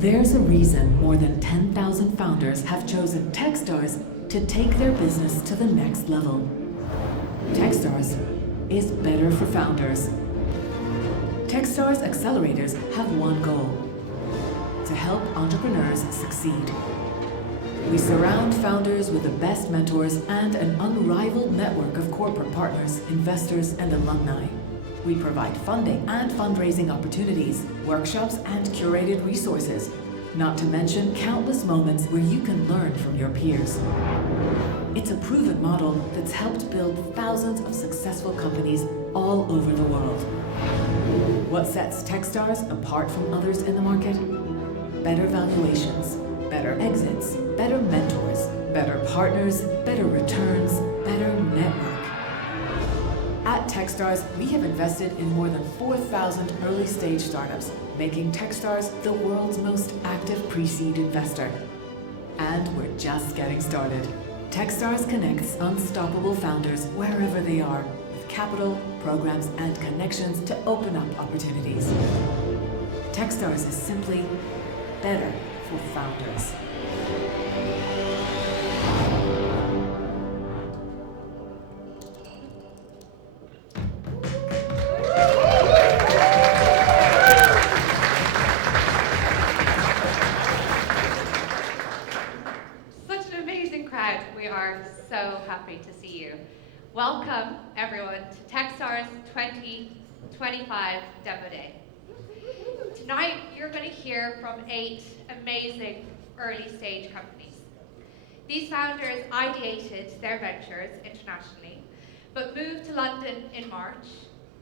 There's a reason more than 10,000 founders have chosen Techstars to take their business to the next level. Techstars is better for founders. Techstars accelerators have one goal: to help entrepreneurs succeed. We surround founders with the best mentors and an unrivaled network of corporate partners, investors, and alumni. We provide funding and fundraising opportunities, workshops, and curated resources, not to mention countless moments where you can learn from your peers. It's a proven model that's helped build thousands of successful companies all over the world. What sets Techstars apart from others in the market? Better valuations, better exits, better mentors, better partners, better returns, better network. At Techstars, we have invested in more than 4,000 early-stage startups, making Techstars the world's most active pre-seed investor. And we're just getting started. Techstars connects unstoppable founders wherever they are, with capital, programs, and connections to open up opportunities. Techstars is simply better for founders. Welcome, everyone, to Techstars 2025 Demo Day. Tonight, you're going to hear from 8 amazing early-stage companies. These founders ideated their ventures internationally, but moved to London in March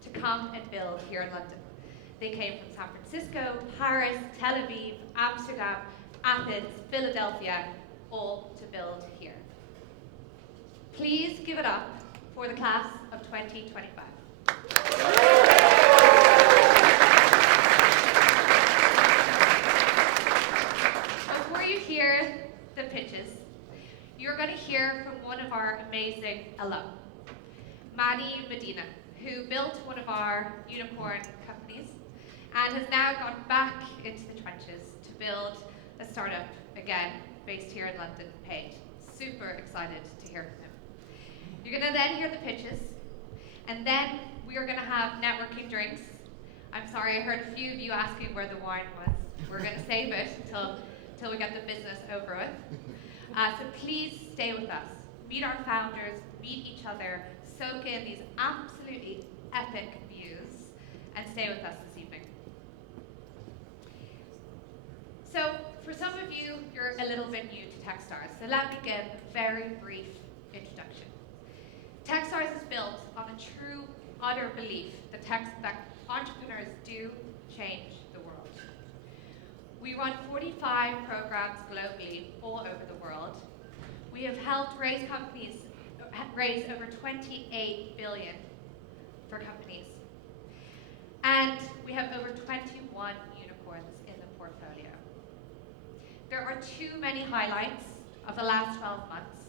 to come and build here in London. They came from San Francisco, Paris, Tel Aviv, Amsterdam, Athens, Philadelphia, all to build here. Please give it up for the class of 2025. Before you hear the pitches, you're going to hear from one of our amazing alum, Manny Medina, who built one of our unicorn companies and has now gone back into the trenches to build a startup again based here in London, Paid. Super excited to hear from him. You're going to then hear the pitches, and then we are going to have networking drinks. I'm sorry, I heard a few of you asking where the wine was. We're going to save it until we get the business over with. So please stay with us. Meet our founders, meet each other, soak in these absolutely epic views, and stay with us this evening. So for some of you, you're a little bit new to Techstars, so let me give a very brief introduction. Techstars is built on a true, utter belief that entrepreneurs do change the world. We run 45 programs globally, all over the world. We have helped raise over 28 billion for companies. And we have over 21 unicorns in the portfolio. There are too many highlights of the last 12 months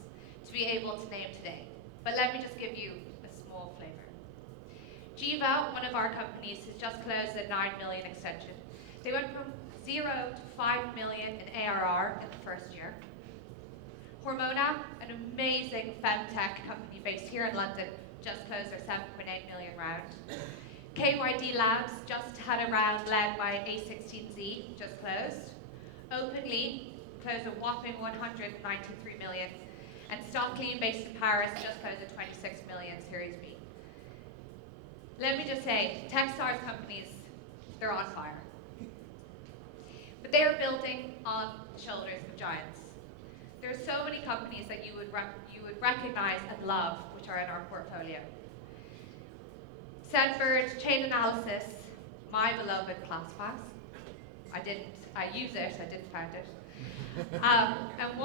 to be able to name today. But let me just give you a small flavor. Jiva, one of our companies, has just closed a 9 million extension. They went from 0 to 5 million in ARR in the first year. Hormona, an amazing femtech company based here in London, just closed their 7.8 million round. KYD Labs just had a round led by A16Z, just closed. Openly closed a whopping 193 million. And Stockley, based in Paris, just closed a 26 million Series B. Let me just say, Techstars companies, they're on fire. But they are building on the shoulders of giants. There are so many companies that you would recognize and love, which are in our portfolio. Scentbird, Chain Analysis, my beloved ClassPass. I use it, I didn't find it. And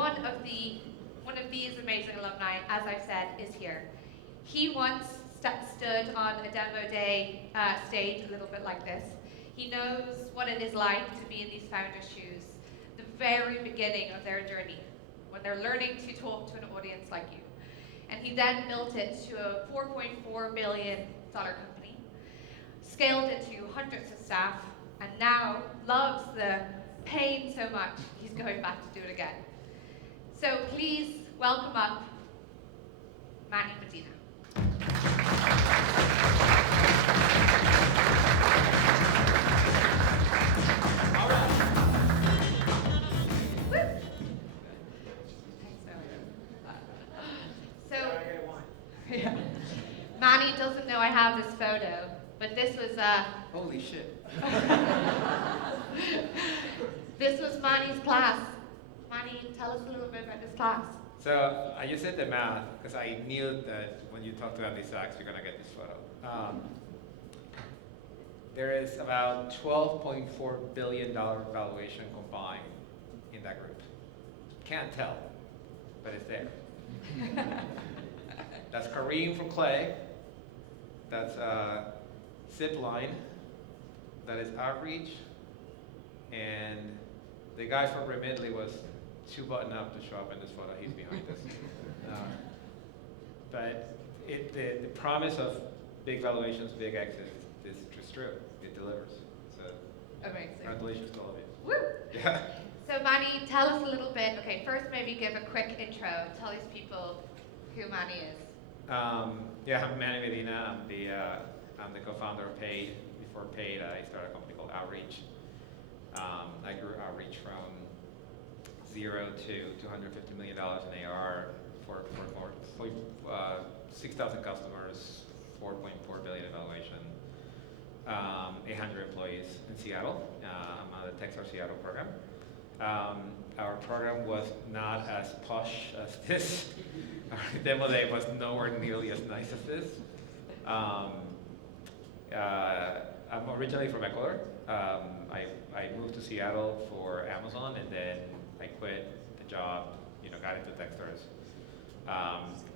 one of these amazing alumni, as I've said, is here. He once stood on a demo day stage, a little bit like this. He knows what it is like to be in these founders' shoes, the very beginning of their journey, when they're learning to talk to an audience like you. And he then built it to a $4.4 billion scaled it to hundreds of staff, and now loves the pain so much, he's going back to do it again. So please welcome up Manny Medina. All right. Woo! Thanks, so, yeah. Manny doesn't know I have this photo, but this was Holy shit. this was Manny's class. Manny, tell us a little bit about this class. So I just did the math because I knew that when you talk to Andy Sachs, you're gonna get this photo. There is about $12.4 billion valuation combined in that group. Can't tell, but it's there. That's Kareem from Clay. That's Zipline. That is Outreach. And the guy from Remitly was too buttoned up to show up in this photo. He's behind us. But the promise of big valuations, big exits is just true. It delivers. So Amazing. congratulations to all of you. Woo! Yeah. So Manny, tell us a little bit. Okay, first maybe give a quick intro. Tell these people who Manny is. Yeah, I'm Manny Medina. I'm the co-founder of Paid. Before Paid, I started a company called Outreach. I grew Outreach from 0 to $250 million in AR for 6,000 customers, 4.4 billion in valuation, 800 employees in Seattle. I'm on the Techstars Seattle program. Our program was not as posh as this. Our demo day was nowhere nearly as nice as this. I'm originally from Ecuador. I moved to Seattle for Amazon, and then I quit the job, got into Techstars.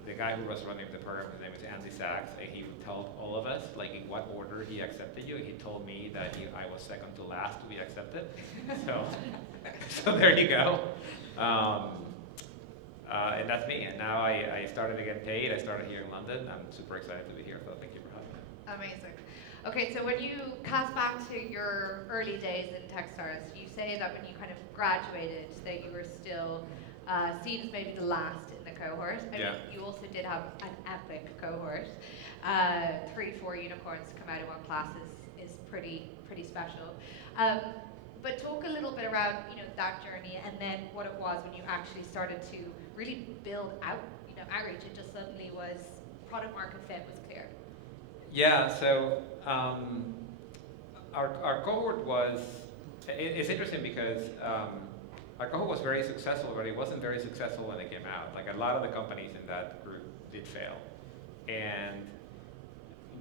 The guy who was running the program, his name is Andy Sachs. He told all of us, in what order he accepted you. He told me that I was second to last to be accepted. So there you go. And that's me. And now I started to get paid. I started here in London. I'm super excited to be here, so thank you for having me. Amazing. Okay, so when you cast back to your early days in Techstars, you say that when you kind of graduated, that you were still seen as maybe the last in the cohort. I mean, you also did have an epic cohort. 3-4 unicorns to come out of one class is pretty special. But talk a little bit around that journey, and then what it was when you actually started to really build out Outreach. It just suddenly was product market fit was clear. Yeah, so our cohort was, it's interesting because our cohort was very successful, but it wasn't very successful when it came out. Like a lot of the companies in that group did fail.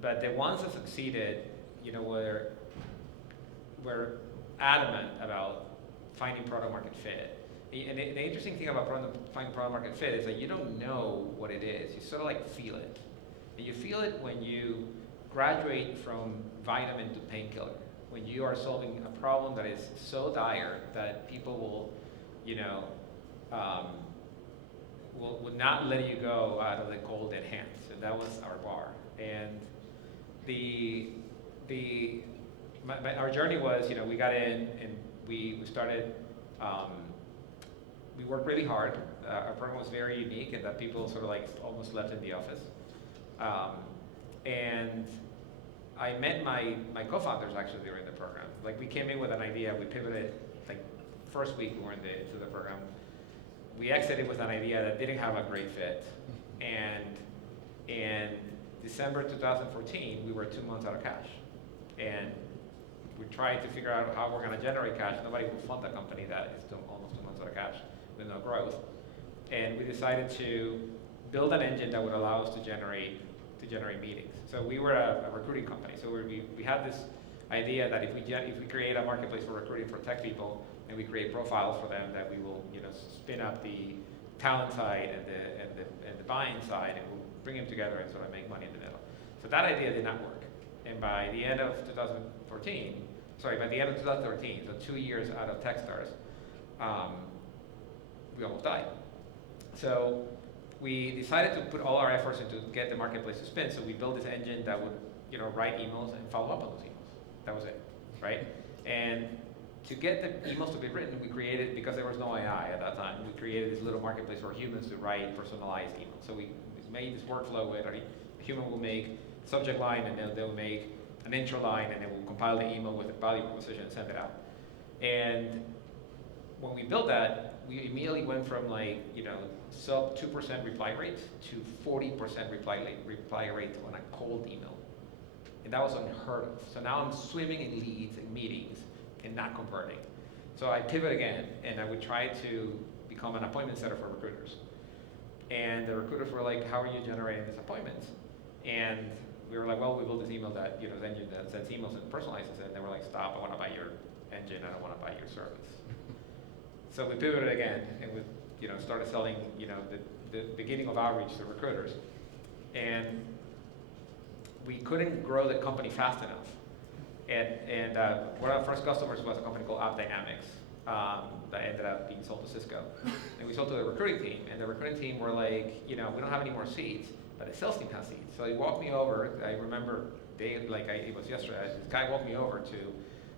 But the ones that succeeded, were adamant about finding product market fit. And the interesting thing about finding product market fit is that you don't know what it is. You sort of feel it. And you feel it when you graduate from vitamin to painkiller, when you are solving a problem that is so dire that people will, will not let you go out of the cold dead hands. And that was our bar. And our journey was, we got in and we started, we worked really hard. Our program was very unique in that people sort of almost left in the office. And I met my co-founders actually during the program. We came in with an idea, we pivoted, first week we were into the program. We exited with an idea that didn't have a great fit. And in December 2014, we were 2 months out of cash. And we tried to figure out how we're going to generate cash. Nobody will fund a company that is almost 2 months out of cash with no growth. And we decided to build an engine that would allow us to generate meetings. So we were a recruiting company. So we had this idea that if we create a marketplace for recruiting for tech people, and we create profiles for them, that we will spin up the talent side and the buying side, and we'll bring them together and sort of make money in the middle. So that idea did not work. And by the end of 2013, so 2 years out of Techstars, we almost died. So we decided to put all our efforts into get the marketplace to spin. So we built this engine that would, write emails and follow up on those emails. That was it, right? And to get the emails to be written, we created, because there was no AI at that time, we created this little marketplace for humans to write personalized emails. So we made this workflow where a human will make subject line, and then they'll make an intro line, and then we'll compile the email with a value proposition and send it out. And when we built that, we immediately went from like, sub 2% reply rate to 40% reply rate on a cold email. And that was unheard of. So now I'm swimming in leads and meetings and not converting. So I pivot again, and I would try to become an appointment setter for recruiters. And the recruiters were like, how are you generating these appointments? And we were like, well, we built this email that, this engine that sends emails and personalizes it. And they were like, stop, I want to buy your engine, I don't want to buy your service. So we pivoted again, and we, started selling, the beginning of outreach to recruiters. And we couldn't grow the company fast enough. And one of our first customers was a company called AppDynamics that ended up being sold to Cisco. And we sold to the recruiting team, and the recruiting team were like, we don't have any more seats, but the sales team has seats. So he walked me over, I remember, it was yesterday, this guy walked me over to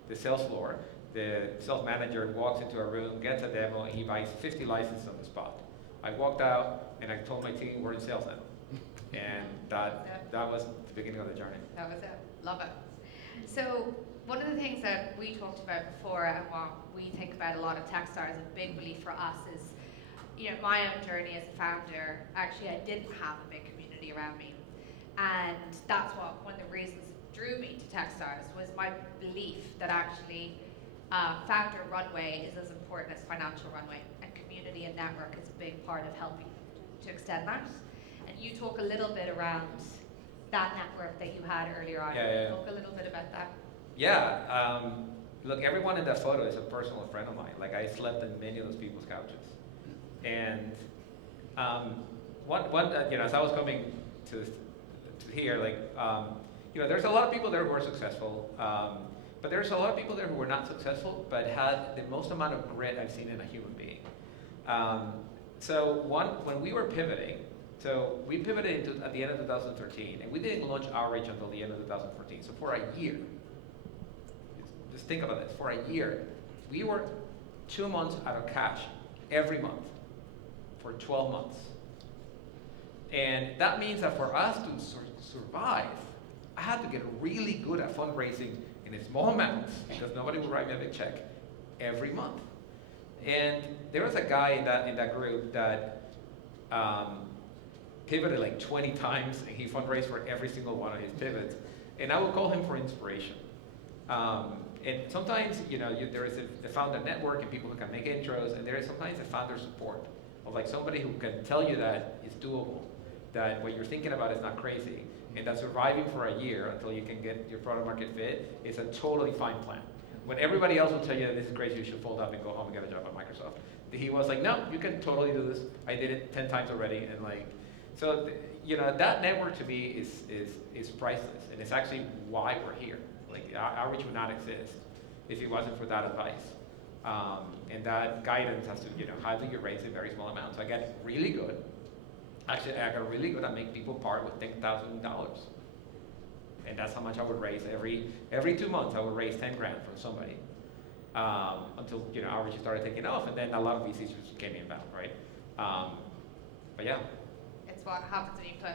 the sales floor. The sales manager walks into a room, gets a demo, and he buys 50 licenses on the spot. I walked out, and I told my team we're in sales now. And that was the beginning of the journey. That was it. Love it. So one of the things that we talked about before, and what we think about a lot of Techstars, a big belief for us is, my own journey as a founder, actually I didn't have a big community around me. And that's one of the reasons that drew me to Techstars, was my belief that actually founder runway is as important as financial runway, and community and network is a big part of helping to extend that. And you talk a little bit around that network that you had earlier on. Yeah. Talk a little bit about that. Yeah. Look, everyone in that photo is a personal friend of mine. Like, I slept in many of those people's couches. And as I was coming to here, there's a lot of people there who are successful. But there's a lot of people there who were not successful, but had the most amount of grit I've seen in a human being. When we were pivoting, we pivoted at the end of 2013, and we didn't launch outreach until the end of 2014. So for a year, just think about this, for a year, we were 2 months out of cash every month for 12 months. And that means that for us to survive, I had to get really good at fundraising in small amounts, because nobody would write me a big check every month. And there was a guy in that group that pivoted like 20 times, and he fundraised for every single one of his pivots. And I would call him for inspiration. And sometimes, there is the founder network and people who can make intros, and there is sometimes a founder support of like somebody who can tell you that it's doable, that what you're thinking about is not crazy, and that surviving for a year until you can get your product market fit is a totally fine plan. When everybody else will tell you that this is crazy, you should fold up and go home and get a job at Microsoft. He was like, no, you can totally do this. I did it 10 times already, and that network to me is priceless, and it's actually why we're here. Like, outreach would not exist if it wasn't for that advice. And that guidance has to, how do you raise in very small amounts? So I got really good. Actually, I got really good at making people part with $10,000. And that's how much I would raise every 2 months. I would raise 10 grand from somebody until outreach started taking off, and then a lot of VCs just came inbound, right? But yeah, It's what happens when you put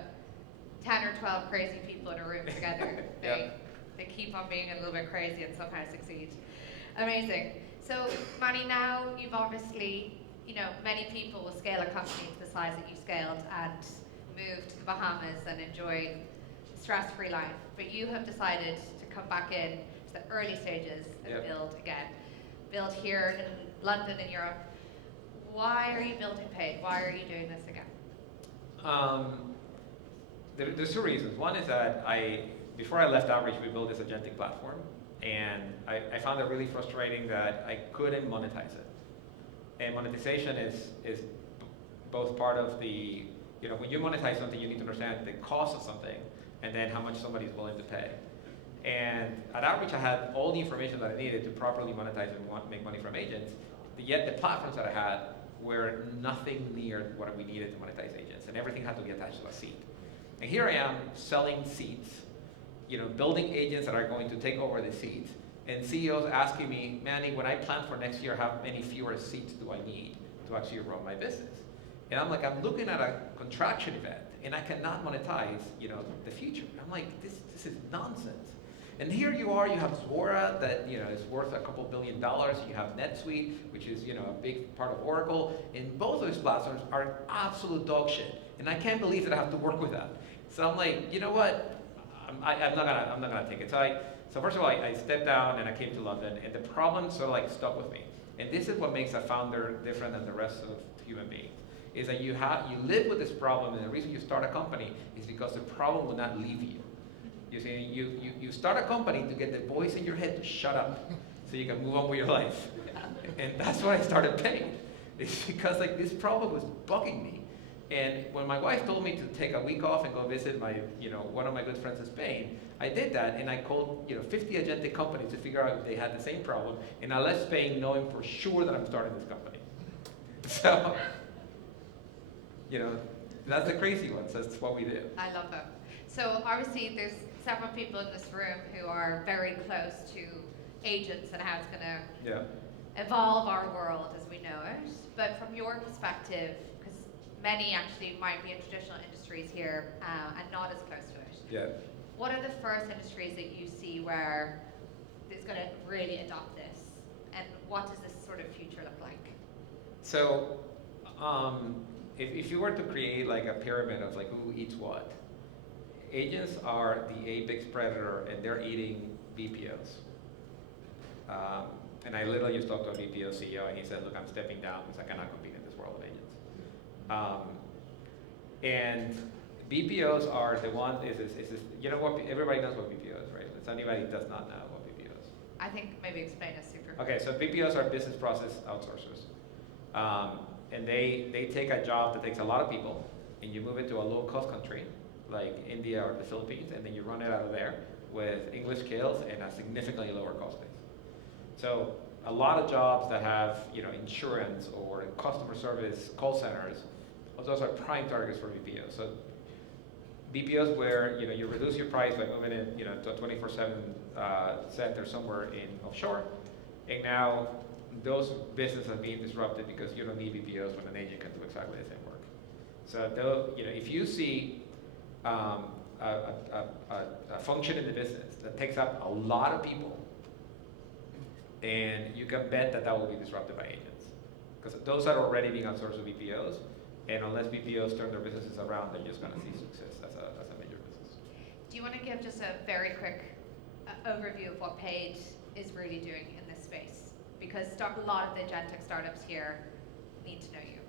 10 or 12 crazy people in a room together. They keep on being a little bit crazy and somehow succeed. Amazing. So, Manny, now you've obviously, many people will scale a company to the size that you scaled and move to the Bahamas and enjoy a stress-free life. But you have decided to come back in to the early stages and build again. Build here in London, in Europe. Why are you building paid? Why are you doing this again? There's two reasons. One is that before I left outreach, we built this agentic platform, and I found it really frustrating that I couldn't monetize it. And monetization is both part of the, when you monetize something, you need to understand the cost of something, and then how much somebody is willing to pay. And at outreach, I had all the information that I needed to properly monetize and make money from agents, yet the platforms that I had were nothing near what we needed to monetize agents, and everything had to be attached to a seat. And here I am selling seats, building agents that are going to take over the seats, and CEOs asking me, Manny, when I plan for next year, how many fewer seats do I need to actually run my business? And I'm like, I'm looking at a contraction event, and I cannot monetize, the future. I'm like, this is nonsense. And here you are, you have Zuora that is worth a couple $2 billion. You have NetSuite, which is a big part of Oracle, and both of those platforms are absolute dog shit. And I can't believe that I have to work with that. So I'm like, you know what? I'm not gonna take it. So first of all, I stepped down and I came to London, and the problem sort of like stuck with me. And this is what makes a founder different than the rest of human beings. Is that you live with this problem, and the reason you start a company is because the problem will not leave you. You see, you start a company to get the voice in your head to shut up, so you can move on with your life. And that's why I started paying. It's because this problem was bugging me. And when my wife told me to take a week off and go visit one of my good friends in Spain, I did that, and I called 50 agentic companies to figure out if they had the same problem, and I left Spain knowing for sure that I'm starting this company. So, that's the crazy ones. That's what we do. I love them. So obviously there's several people in this room who are very close to agents and how it's going to evolve our world as we know it. But from your perspective, because many actually might be in traditional industries here and not as close to it. Yeah. What are the first industries that you see where it's going to really adopt this? And what does this sort of future look like? So, if you were to create a pyramid of who eats what, agents are the apex predator, and they're eating BPOs. And I literally just talked to a BPO CEO, and he said, look, I'm stepping down because I cannot compete in this world of agents. And BPOs are the ones, everybody knows what BPO is, right? It's anybody who does not know what BPO is. I think maybe explain it super quick. Okay, so BPOs are business process outsourcers. And they take a job that takes a lot of people, and you move it to a low-cost country, like India or the Philippines, and then you run it out of there with English skills and a significantly lower cost base. So a lot of jobs that have insurance or customer service call centers, those are prime targets for BPOs. So BPOs where you reduce your price by moving it to a 24/7 center somewhere in offshore, and now those businesses are being disrupted because you don't need BPOs when an agent can do exactly the same work. So if you see a function in the business that takes up a lot of people, and you can bet that will be disrupted by agents, because those are already being outsourced to BPOs, and unless BPOs turn their businesses around, they're just going to see success as a major business. Do you want to give just a very quick overview of what Paid is really doing in this space? Because a lot of the agentic startups here need to know you.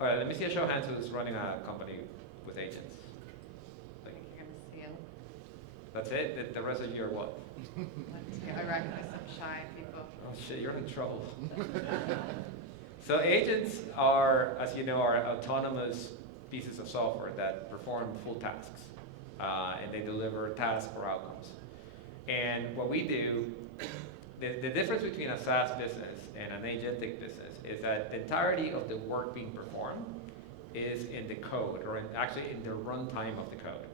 All right, let me see a show of hands who's running a company with agents. You're going to steal. That's it? The rest of you are what? I recognize some shy people. Oh shit, you're in trouble. So agents are, as you know, are autonomous pieces of software that perform full tasks, and they deliver tasks or outcomes. And what we do, the difference between a SaaS business and an agentic business is that the entirety of the work being performed is in the code, or actually in the runtime of the code.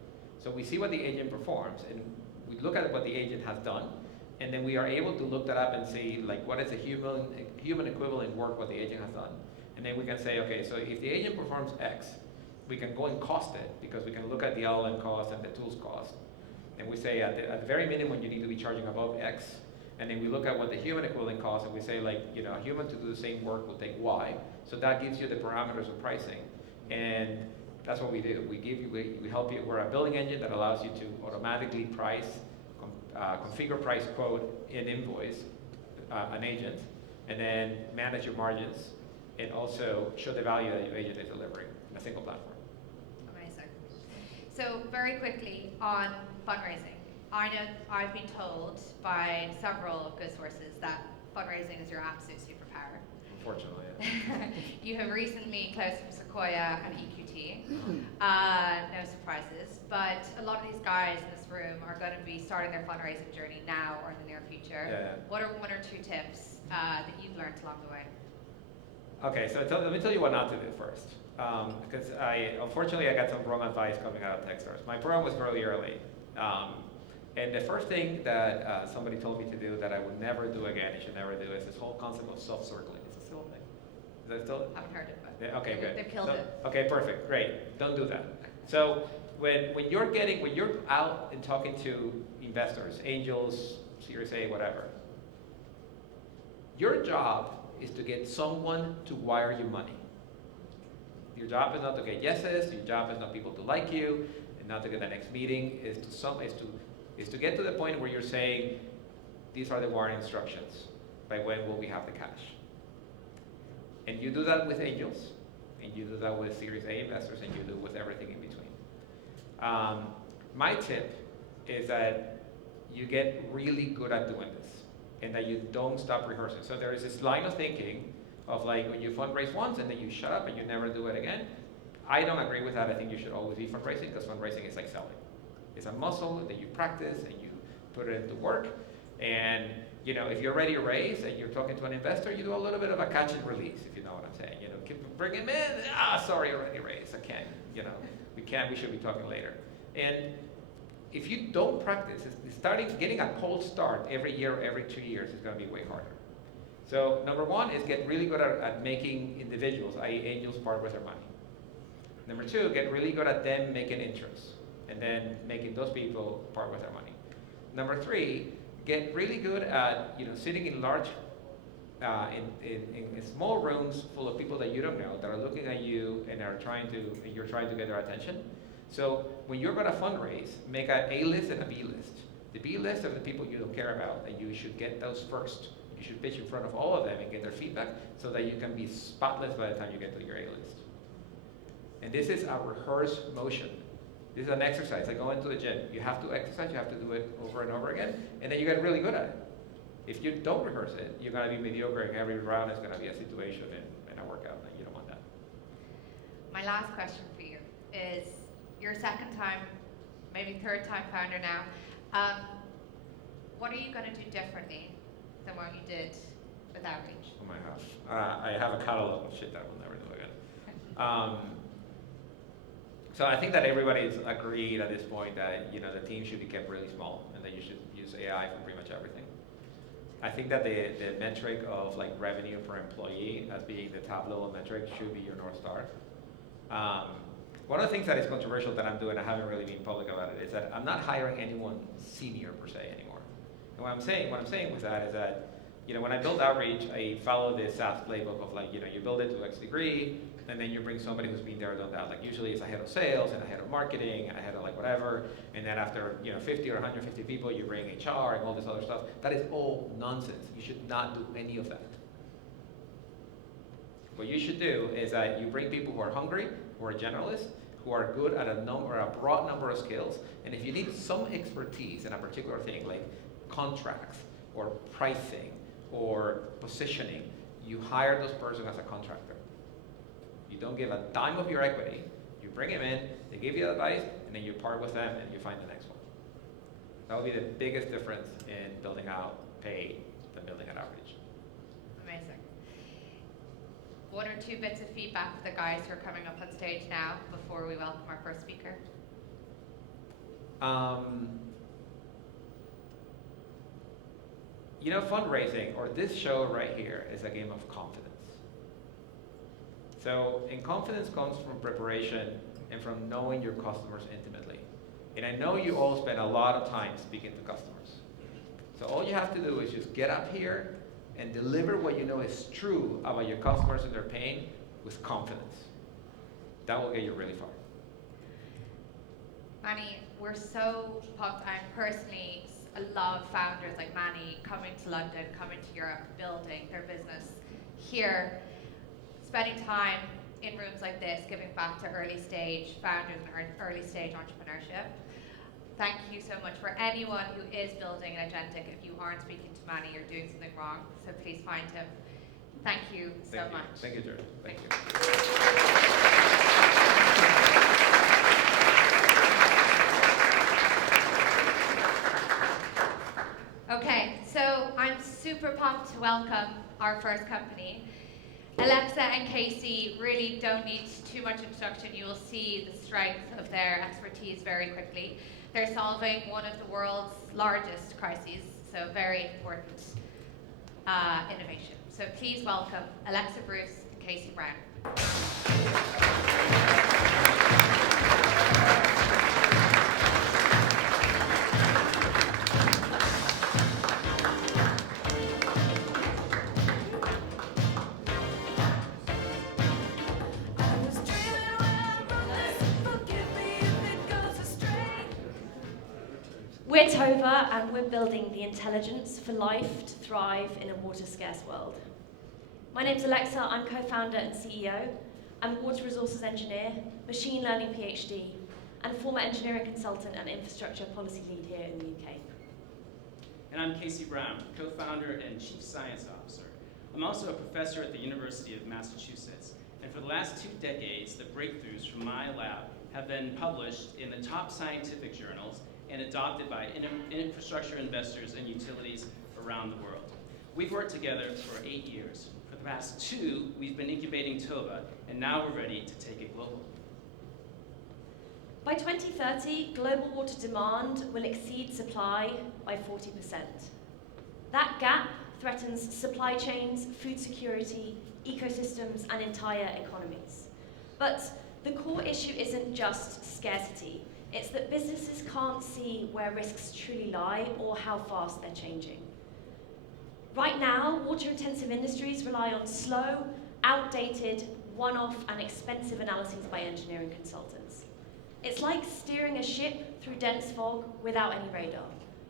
So we see what the agent performs, and we look at what the agent has done, and then we are able to look that up and see what is the human equivalent work what the agent has done. And then we can say, okay, so if the agent performs X, we can go and cost it, because we can look at the alum cost and the tools cost. And we say at the very minimum you need to be charging above X, and then we look at what the human equivalent costs, and we say a human to do the same work will take Y. So that gives you the parameters of pricing. And that's what we do. We help you. We're a billing engine that allows you to automatically price, configure price quote and invoice an agent, and then manage your margins, and also show the value that your agent is delivering in a single platform. Amazing. So very quickly on fundraising. I know I've been told by several good sources that fundraising is your absolute superpower. Unfortunately, yeah. You have recently closed from Sequoia and EQT. No surprises, but a lot of these guys in this room are going to be starting their fundraising journey now or in the near future. Yeah. What are 1 or 2 tips that you've learned along the way? Okay, so let me tell you what not to do first. Because unfortunately I got some wrong advice coming out of Techstars. My program was fairly early. And the first thing that somebody told me to do that I would never do again, I should never do, is this whole concept of self-circling. Is it still a thing? Is that still? Haven't heard it, but Yeah, okay, good. they've killed it. Okay, perfect, great. Don't do that. So when you're out and talking to investors, angels, Series A, whatever, your job is to get someone to wire you money. Your job is not to get yeses. Your job is not people to like you, and not to get the next meeting. Is to get to the point where you're saying, these are the wiring instructions. By when will we have the cash? And you do that with angels, and you do that with Series A investors, and you do it with everything in between. My tip is that you get really good at doing this, and that you don't stop rehearsing. So there is this line of thinking of like when you fundraise once and then you shut up and you never do it again. I don't agree with that. I think you should always be fundraising, because fundraising is like selling. It's a muscle that you practice and you put it into work. And if you're ready to raise and you're talking to an investor, you do a little bit of a catch and release, if you know what I'm saying. Bring him in. Sorry, already raised. I can't. We should be talking later. And if you don't practice, getting a cold start every year or every 2 years is going to be way harder. So number one is get really good at making individuals, i.e. angels, part with their money. Number two, get really good at them making intros, and then making those people part with their money. Number three, get really good at sitting in large, in small rooms full of people that you don't know, that are looking at you and you're trying to get their attention. So when you're going to fundraise, make an A list and a B list. The B list are the people you don't care about, and you should get those first. You should pitch in front of all of them and get their feedback, so that you can be spotless by the time you get to your A list. And this is a rehearsed motion. This is an exercise, like going to the gym. You have to exercise, you have to do it over and over again, and then you get really good at it. If you don't rehearse it, you're going to be mediocre, and every round is going to be a situation and a workout, and you don't want that. My last question for you is, you're second time, maybe third time founder now. What are you going to do differently than what you did with Outreach? Oh my gosh. I have a catalog of shit that I will never do again. So I think that everybody's agreed at this point that the team should be kept really small, and that you should use AI for pretty much everything. I think that the metric of like revenue per employee as being the top level metric should be your North Star. One of the things that is controversial that I'm doing, I haven't really been public about it, is that I'm not hiring anyone senior per se anymore. And what I'm saying with that is that, when I build Outreach, I follow this SaaS playbook of like, you build it to X degree, and then you bring somebody who's been there or done that. Like usually it's a head of sales and a head of marketing and a head of like whatever, and then after 50 or 150 people, you bring HR and all this other stuff. That is all nonsense. You should not do any of that. What you should do is that you bring people who are hungry, who are generalists, who are good at a broad number of skills, and if you need some expertise in a particular thing, like contracts or pricing or positioning, you hire those person as a contractor. You don't give a dime of your equity. You bring them in, they give you advice, and then you part with them and you find the next one. That would be the biggest difference in building out pay than building out Outreach. Amazing. One or two bits of feedback for the guys who are coming up on stage now before we welcome our first speaker. Fundraising, or this show right here, is a game of confidence. So, and confidence comes from preparation and from knowing your customers intimately. And I know you all spend a lot of time speaking to customers. So all you have to do is just get up here and deliver what you know is true about your customers and their pain with confidence. That will get you really far. Manny, we're so pumped. I personally love founders like Manny coming to London, coming to Europe, building their business here, spending time in rooms like this, giving back to early stage founders and early stage entrepreneurship. Thank you so much. For anyone who is building an agentic, if you aren't speaking to Manny, you're doing something wrong, so please find him. Thank you so much. Thank you, Georgie. Thank you. Okay, so I'm super pumped to welcome our first company. Alexa and Casey really don't need too much introduction. You will see the strength of their expertise very quickly. They're solving one of the world's largest crises, so very important innovation. So please welcome Alexa Bruce and Casey Brown. We're Tova, and we're building the intelligence for life to thrive in a water-scarce world. My name's Alexa, I'm co-founder and CEO. I'm a water resources engineer, machine learning PhD, and former engineering consultant and infrastructure policy lead here in the UK. And I'm Casey Brown, co-founder and chief science officer. I'm also a professor at the University of Massachusetts, and for the last 2 decades, the breakthroughs from my lab have been published in the top scientific journals and adopted by infrastructure investors and utilities around the world. We've worked together for 8 years. For the past 2, we've been incubating Tova, and now we're ready to take it global. By 2030, global water demand will exceed supply by 40%. That gap threatens supply chains, food security, ecosystems, and entire economies. But the core issue isn't just scarcity. It's that businesses can't see where risks truly lie or how fast they're changing. Right now, water-intensive industries rely on slow, outdated, one-off, and expensive analyses by engineering consultants. It's like steering a ship through dense fog without any radar.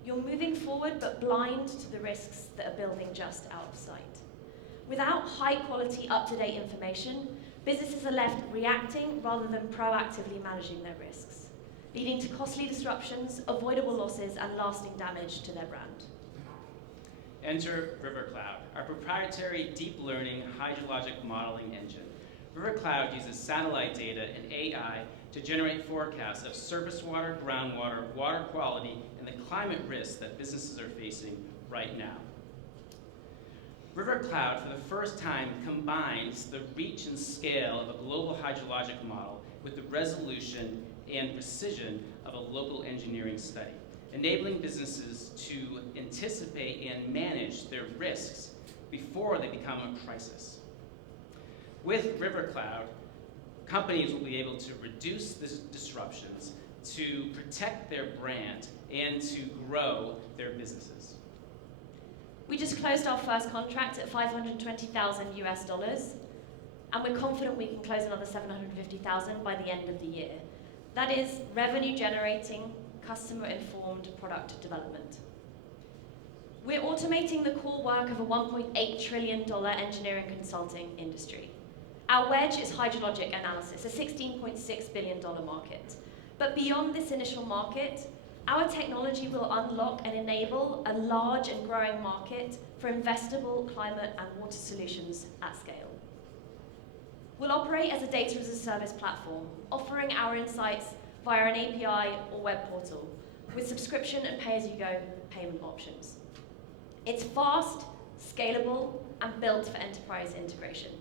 You're moving forward but blind to the risks that are building just out of sight. Without high-quality, up-to-date information, businesses are left reacting rather than proactively managing their risks, leading to costly disruptions, avoidable losses, and lasting damage to their brand. Enter RiverCloud, our proprietary deep learning hydrologic modeling engine. RiverCloud uses satellite data and AI to generate forecasts of surface water, groundwater, water quality, and the climate risks that businesses are facing right now. RiverCloud, for the first time, combines the reach and scale of a global hydrologic model with the resolution and precision of a local engineering study, enabling businesses to anticipate and manage their risks before they become a crisis. With RiverCloud, companies will be able to reduce the disruptions, to protect their brand, and to grow their businesses. We just closed our first contract at $520,000 US, and we're confident we can close another $750,000 by the end of the year. That is revenue-generating, customer-informed product development. We're automating the core work of a $1.8 trillion engineering consulting industry. Our wedge is hydrologic analysis, a $16.6 billion market. But beyond this initial market, our technology will unlock and enable a large and growing market for investable climate and water solutions at scale. We'll operate as a data as a service platform, offering our insights via an API or web portal, with subscription and pay-as-you-go payment options. It's fast, scalable, and built for enterprise integration.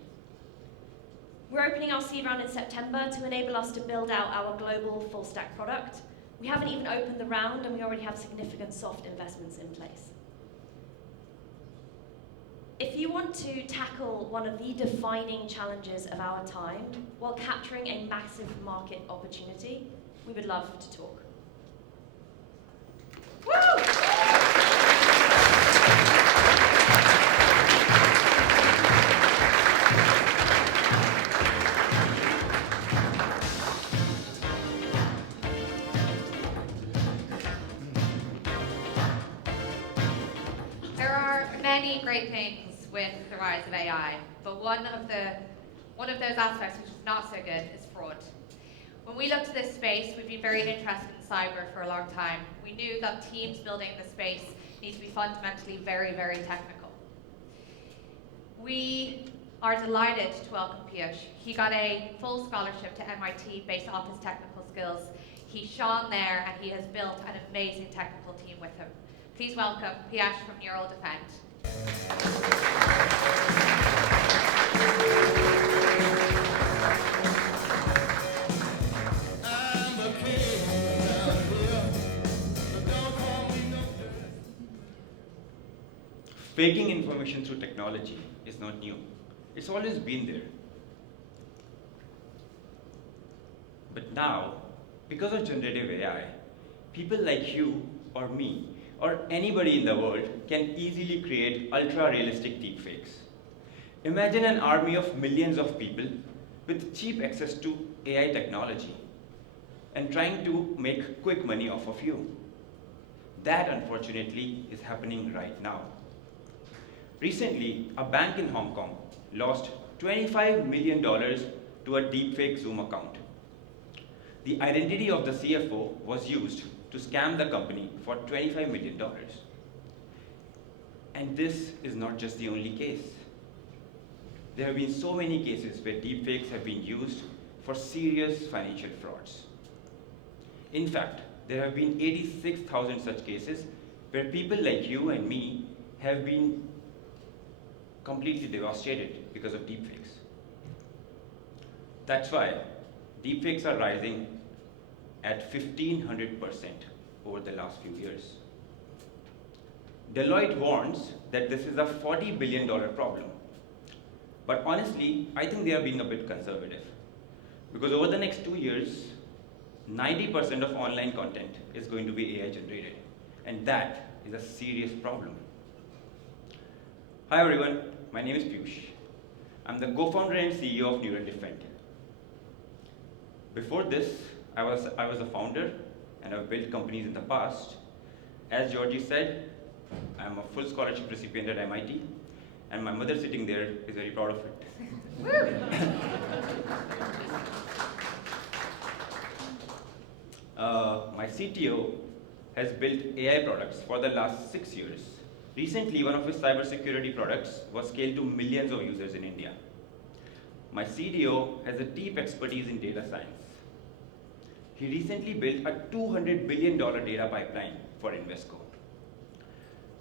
We're opening our seed round in September to enable us to build out our global full-stack product. We haven't even opened the round, and we already have significant soft investments in place. If you want to tackle one of the defining challenges of our time while capturing a massive market opportunity, we would love to talk. Woo! There are many great things with the rise of AI, but one of those aspects which is not so good is fraud. When we looked at this space, we've been very interested in cyber for a long time. We knew that teams building the space need to be fundamentally very, very technical. We are delighted to welcome Piyush. He got a full scholarship to MIT based off his technical skills. He shone there, and he has built an amazing technical team with him. Please welcome Piyush from Neural Defend. faking information through technology is not new. It's always been there. But now, because of generative AI, people like you or me or anybody in the world can easily create ultra-realistic deepfakes. Imagine an army of millions of people with cheap access to AI technology and trying to make quick money off of you. That, unfortunately, is happening right now. Recently, a bank in Hong Kong lost $25 million to a deepfake Zoom account. The identity of the CFO was used to scam the company for $25 million. And this is not just the only case. There have been so many cases where deepfakes have been used for serious financial frauds. In fact, there have been 86,000 such cases where people like you and me have been completely devastated because of deepfakes. That's why deepfakes are rising at 1,500% over the last few years. Deloitte warns that this is a $40 billion problem. But honestly, I think they are being a bit conservative. Because over the next 2 years, 90% of online content is going to be AI generated. And that is a serious problem. Hi everyone, my name is Piyush. I'm the co-founder and CEO of Neural Defend. Before this, I was a founder and I've built companies in the past. As Georgie said, I'm a full scholarship recipient at MIT, and my mother sitting there is very proud of it. My CTO has built AI products for the last 6 years. Recently, one of his cybersecurity products was scaled to millions of users in India. My CDO has a deep expertise in data science. He recently built a $200 billion data pipeline for Invesco.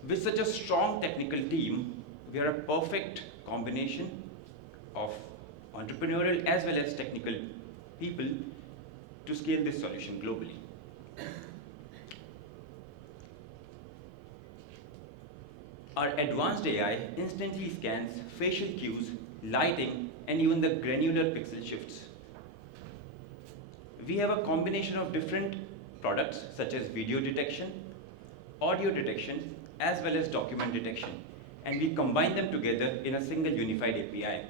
With such a strong technical team, we are a perfect combination of entrepreneurial as well as technical people to scale this solution globally. Our advanced AI instantly scans facial cues, lighting, and even the granular pixel shifts. We have a combination of different products such as video detection, audio detection, as well as document detection, and we combine them together in a single unified API.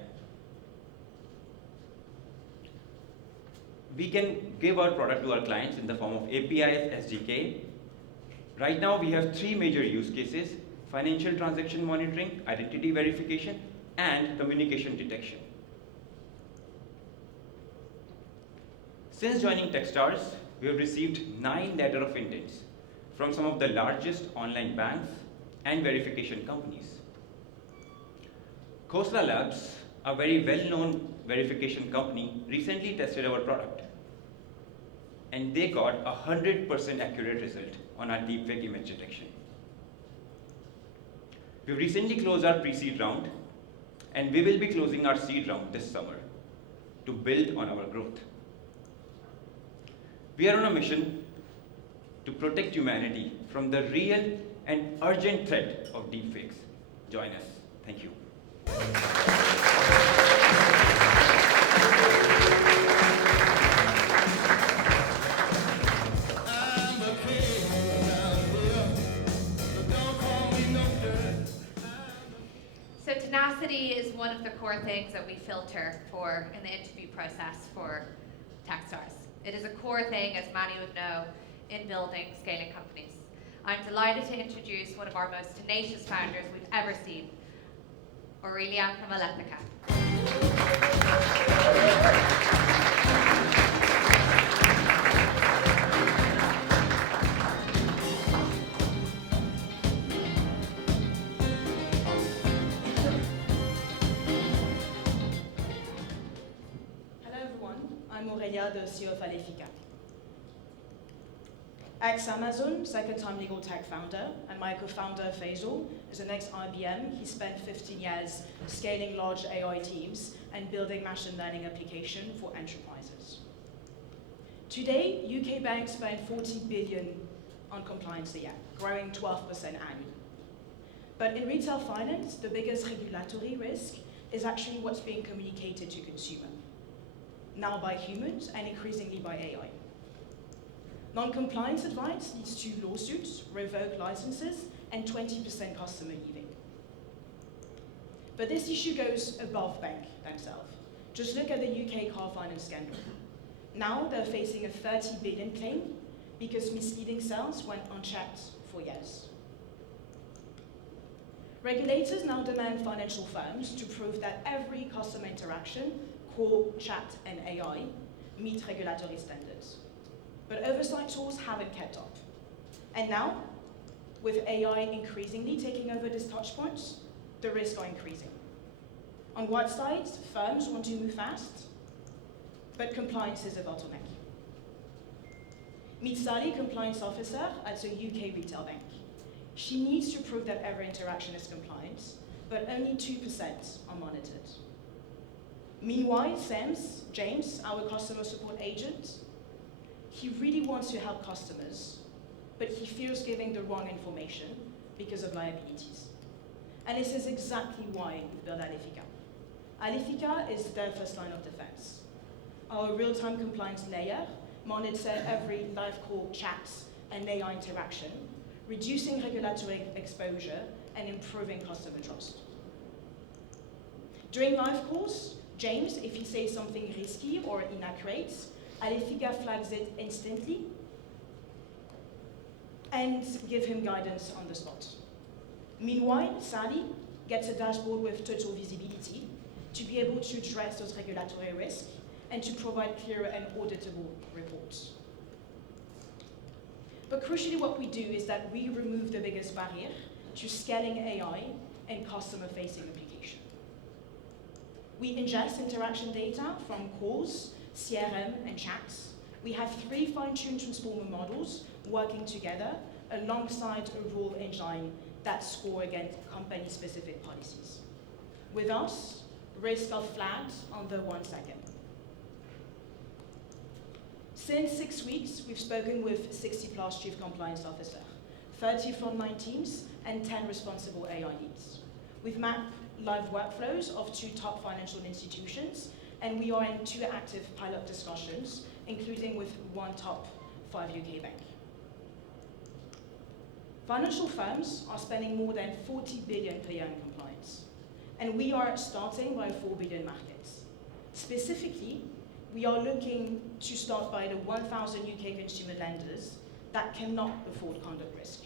We can give our product to our clients in the form of APIs, SDK. Right now we have 3 major use cases: financial transaction monitoring, identity verification, and communication detection. Since joining Techstars, we have received 9 letters of intents from some of the largest online banks and verification companies. Khosla Labs, a very well-known verification company, recently tested our product, and they got a 100% accurate result on our deepfake image detection. We recently closed our pre-seed round, and we will be closing our seed round this summer to build on our growth. We are on a mission to protect humanity from the real and urgent threat of deepfakes. Join us. Thank you. So tenacity is one of the core things that we filter for in the interview process for Techstars. It is a core thing, as Manny would know, in building, scaling companies. I'm delighted to introduce one of our most tenacious founders we've ever seen, Aurelia from Alethica. Hello everyone, I'm Aurelia, the CEO of Alethica. Ex-Amazon, second-time legal tech founder, and my co-founder Faisal is an ex-IBM. He spent 15 years scaling large AI teams and building machine learning application for enterprises. Today, UK banks spend 40 billion on compliance a year, growing 12% annually. But in retail finance, the biggest regulatory risk is actually what's being communicated to consumer, now by humans and increasingly by AI. Non-compliance advice leads to lawsuits, revoked licenses, and 20% customer leaving. But this issue goes above bank themselves. Just look at the UK car finance scandal. Now they're facing a 30 billion claim because misleading sales went unchecked for years. Regulators now demand financial firms to prove that every customer interaction, call, chat, and AI, meet regulatory standards. But oversight tools haven't kept up. And now, with AI increasingly taking over these touch points, the risks are increasing. On one side, firms want to move fast, but compliance is a bottleneck. Meet Sally, compliance officer at a UK retail bank. She needs to prove that every interaction is compliant, but only 2% are monitored. Meanwhile, James, our customer support agent, he really wants to help customers, but he fears giving the wrong information because of liabilities. And this is exactly why we built Alethica. Alethica is their first line of defense. Our real-time compliance layer monitors every live call, chat, and AI interaction, reducing regulatory exposure and improving customer trust. During live calls, James, if he says something risky or inaccurate, Alethica flags it instantly and give him guidance on the spot. Meanwhile, Sally gets a dashboard with total visibility to be able to address those regulatory risks and to provide clear and auditable reports. But crucially, what we do is that we remove the biggest barrier to scaling AI and customer-facing application. We ingest interaction data from calls, CRM, and chats. We have 3 fine-tuned transformer models working together alongside a rule engine that score against company-specific policies. With us, risks are flagged under 1 second. Since 6 weeks, we've spoken with 60+ chief compliance officers, 30 frontline teams, and 10 responsible AI leads. We've mapped live workflows of 2 top financial institutions, and we are in 2 active pilot discussions, including with 1 top 5 UK bank. Financial firms are spending more than 40 billion per year in compliance, and we are starting by a 4 billion market. Specifically, we are looking to start by the 1,000 UK consumer lenders that cannot afford conduct risk.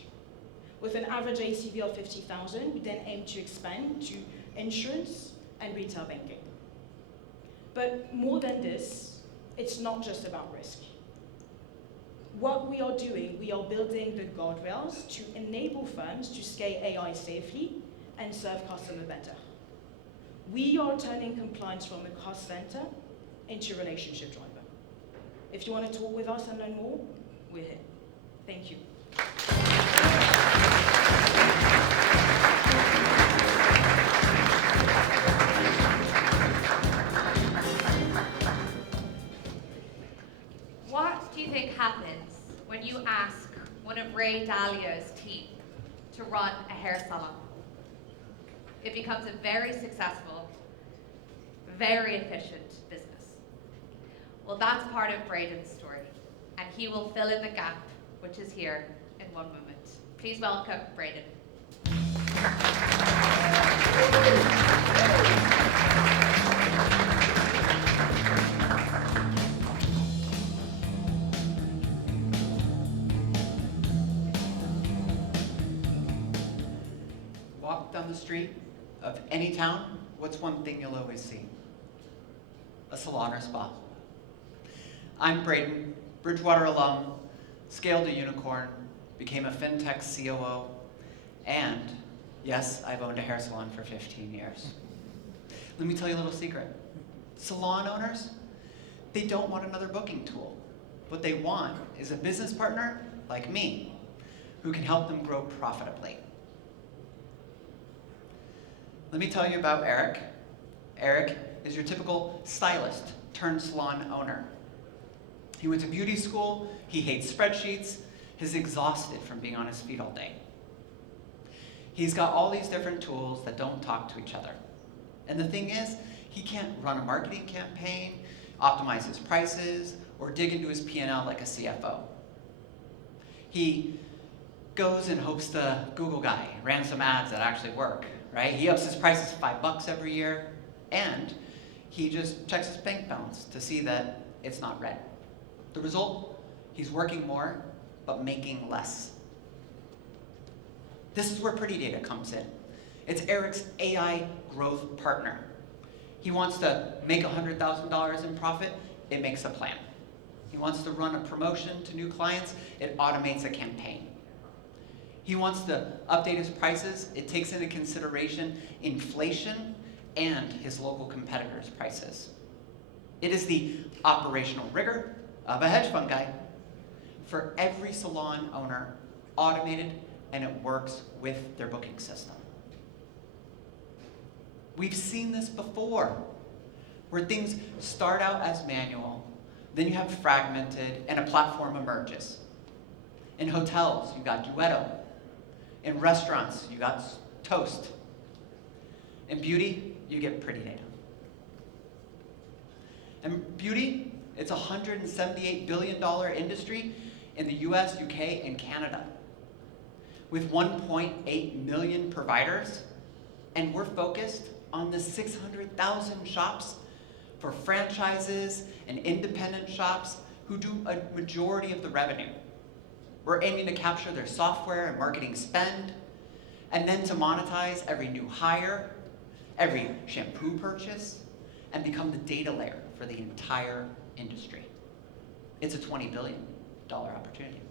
With an average ACV of 50,000, we then aim to expand to insurance and retail banking. But more than this, it's not just about risk. What we are doing, we are building the guardrails to enable firms to scale AI safely and serve customers better. We are turning compliance from a cost center into a relationship driver. If you want to talk with us and learn more, we're here. Thank you. What do you think happens when you ask one of Ray Dalia's team to run a hair salon? It becomes a very successful, very efficient business. Well, that's part of Braden's story, and he will fill in the gap, which is here in 1 moment. Please welcome Braden. Walk down the street of any town, what's one thing you'll always see? A salon or spa. I'm Braden, Bridgewater alum, scaled a unicorn, became a fintech COO, and yes, I've owned a hair salon for 15 years. Let me tell you a little secret. Salon owners, they don't want another booking tool. What they want is a business partner like me, who can help them grow profitably. Let me tell you about Eric. Eric is your typical stylist turned salon owner. He went to beauty school, he hates spreadsheets, he's exhausted from being on his feet all day. He's got all these different tools that don't talk to each other. And the thing is, he can't run a marketing campaign, optimize his prices, or dig into his P&L like a CFO. He goes and hopes the Google guy ran some ads that actually work, right? He ups his prices $5 every year, and he just checks his bank balance to see that it's not red. The result, he's working more, but making less. This is where Pretty Data comes in. It's Eric's AI growth partner. He wants to make $100,000 in profit, it makes a plan. He wants to run a promotion to new clients, it automates a campaign. He wants to update his prices, it takes into consideration inflation and his local competitors' prices. It is the operational rigor of a hedge fund guy. For every salon owner, automated, and it works with their booking system. We've seen this before, where things start out as manual, then you have fragmented, and a platform emerges. In hotels, you got Duetto. In restaurants, you got Toast. In beauty, you get Pretty Data. And beauty, it's a $178 billion industry in the US, UK, and Canada, with 1.8 million providers, and we're focused on the 600,000 shops for franchises and independent shops who do a majority of the revenue. We're aiming to capture their software and marketing spend, and then to monetize every new hire, every shampoo purchase, and become the data layer for the entire industry. It's a $20 billion opportunity.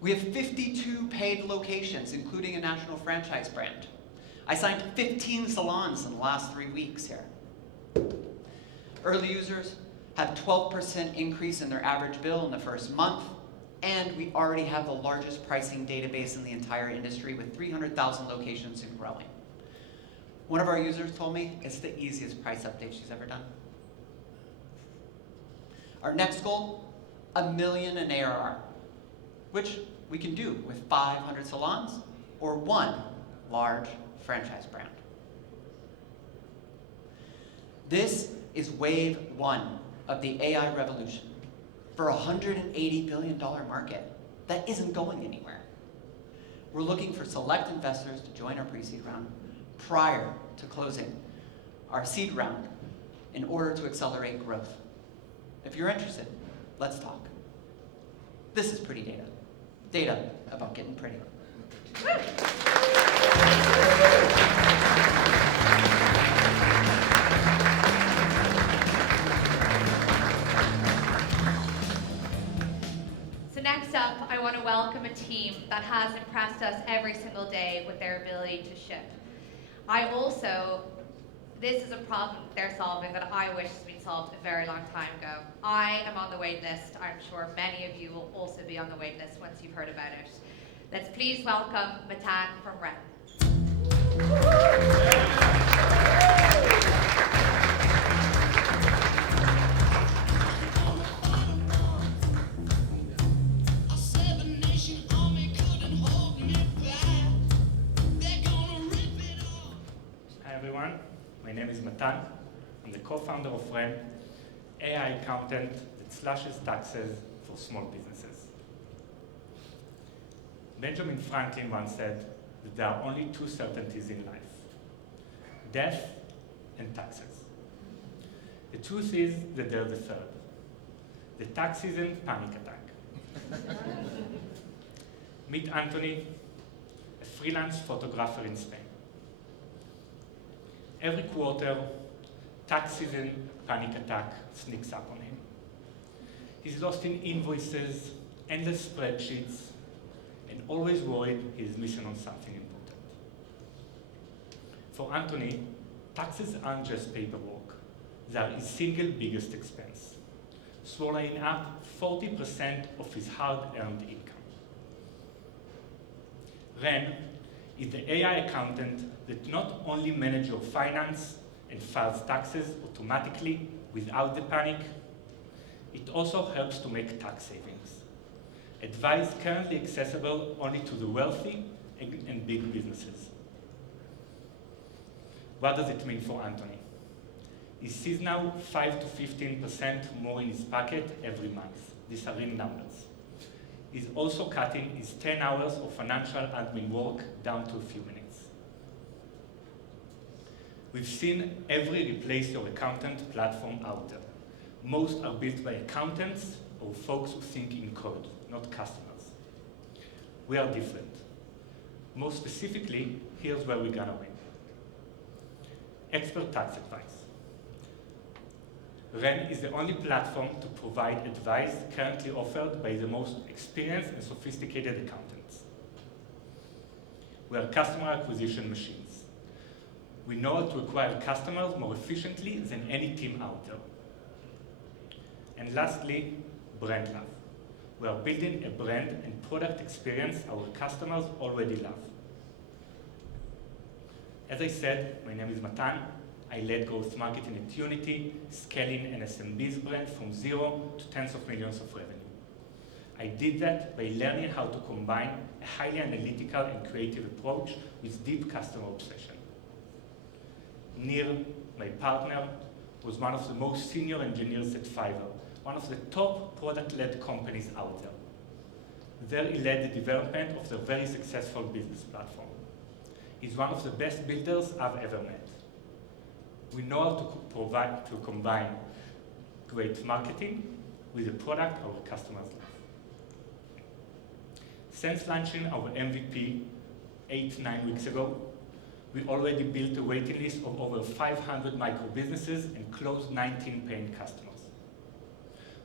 We have 52 paid locations, including a national franchise brand. I signed 15 salons in the last 3 weeks here. Early users have 12% increase in their average bill in the first month, and we already have the largest pricing database in the entire industry with 300,000 locations and growing. One of our users told me it's the easiest price update she's ever done. Our next goal, $1 million in ARR, which we can do with 500 salons or one large franchise brand. This is wave one of the AI revolution for a $180 billion market that isn't going anywhere. We're looking for select investors to join our pre-seed round prior to closing our seed round in order to accelerate growth. If you're interested, let's talk. This is Pretty Data. Data about getting pretty. So next up, I want to welcome a team that has impressed us every single day with their ability to ship. This is a problem they're solving that I wish has been solved a very long time ago. I am on the wait list. I'm sure many of you will also be on the wait list once you've heard about it. Let's please welcome Matan from Ren. Hi everyone, my name is Matan. I'm the co-founder of Ren, AI accountant that slashes taxes for small businesses. Benjamin Franklin once said that there are only two certainties in life: death and taxes. The truth is that there's a third: the tax season panic attack. Meet Anthony, a freelance photographer in Spain. Every quarter, tax season panic attack sneaks up on him. He's lost in invoices, endless spreadsheets, and always worried he's missing on something important. For Anthony, taxes aren't just paperwork. They are his single biggest expense, swallowing up 40% of his hard-earned income. Ren is the AI accountant that not only manages your finance and files taxes automatically without the panic, it also helps to make tax savings, advice currently accessible only to the wealthy and big businesses. What does it mean for Anthony? He sees now 5 to 15% more in his pocket every month. These are real numbers. He's also cutting his 10 hours of financial admin work down to a few minutes. We've seen every replace your accountant platform out there. Most are built by accountants or folks who think in code, not customers. We are different. More specifically, here's where we're gonna win. Expert tax advice. REN is the only platform to provide advice currently offered by the most experienced and sophisticated accountants. We are customer acquisition machines. We know how to acquire customers more efficiently than any team out there. And lastly, brand love. We are building a brand and product experience our customers already love. As I said, my name is Matan. I led growth marketing at Unity, scaling an SMB's brand from 0 to tens of millions of revenue. I did that by learning how to combine a highly analytical and creative approach with deep customer obsession. Nir, my partner, was one of the most senior engineers at Fiverr, one of the top product-led companies out there. There he led the development of their very successful business platform. He's one of the best builders I've ever met. We know how to combine great marketing with a product our customers love. Since launching our MVP 8-9 weeks ago, we already built a waiting list of over 500 micro businesses and closed 19 paying customers.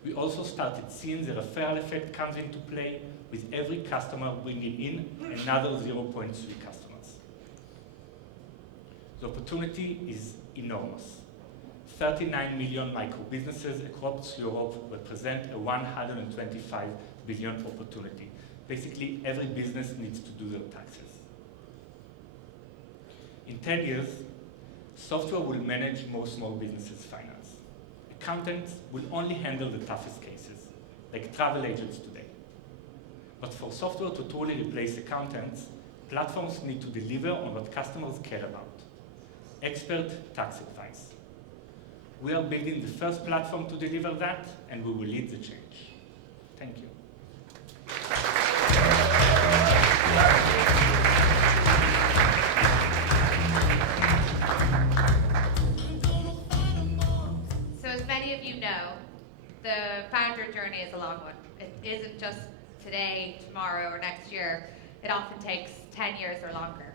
We also started seeing the referral effect comes into play with every customer bringing in another 0.3 customers. The opportunity is enormous. 39 million micro businesses across Europe represent a 125 billion opportunity. Basically, every business needs to do their taxes. In 10 years, software will manage most small businesses' finance. Accountants will only handle the toughest cases, like travel agents today. But for software to truly replace accountants, platforms need to deliver on what customers care about. Expert tax advice. We are building the first platform to deliver that, and we will lead the change. Thank you. So as many of you know, the founder journey is a long one. It isn't just today, tomorrow, or next year. It often takes 10 years or longer.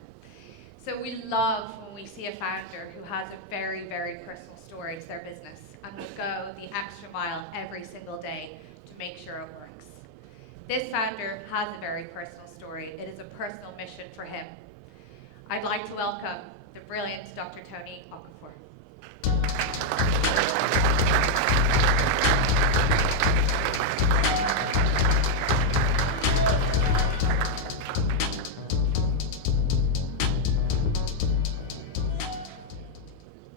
So we love when we see a founder who has a very, very personal story to their business and will go the extra mile every single day to make sure it works. This founder has a very personal story. It is a personal mission for him. I'd like to welcome the brilliant Dr. Tony Okafor.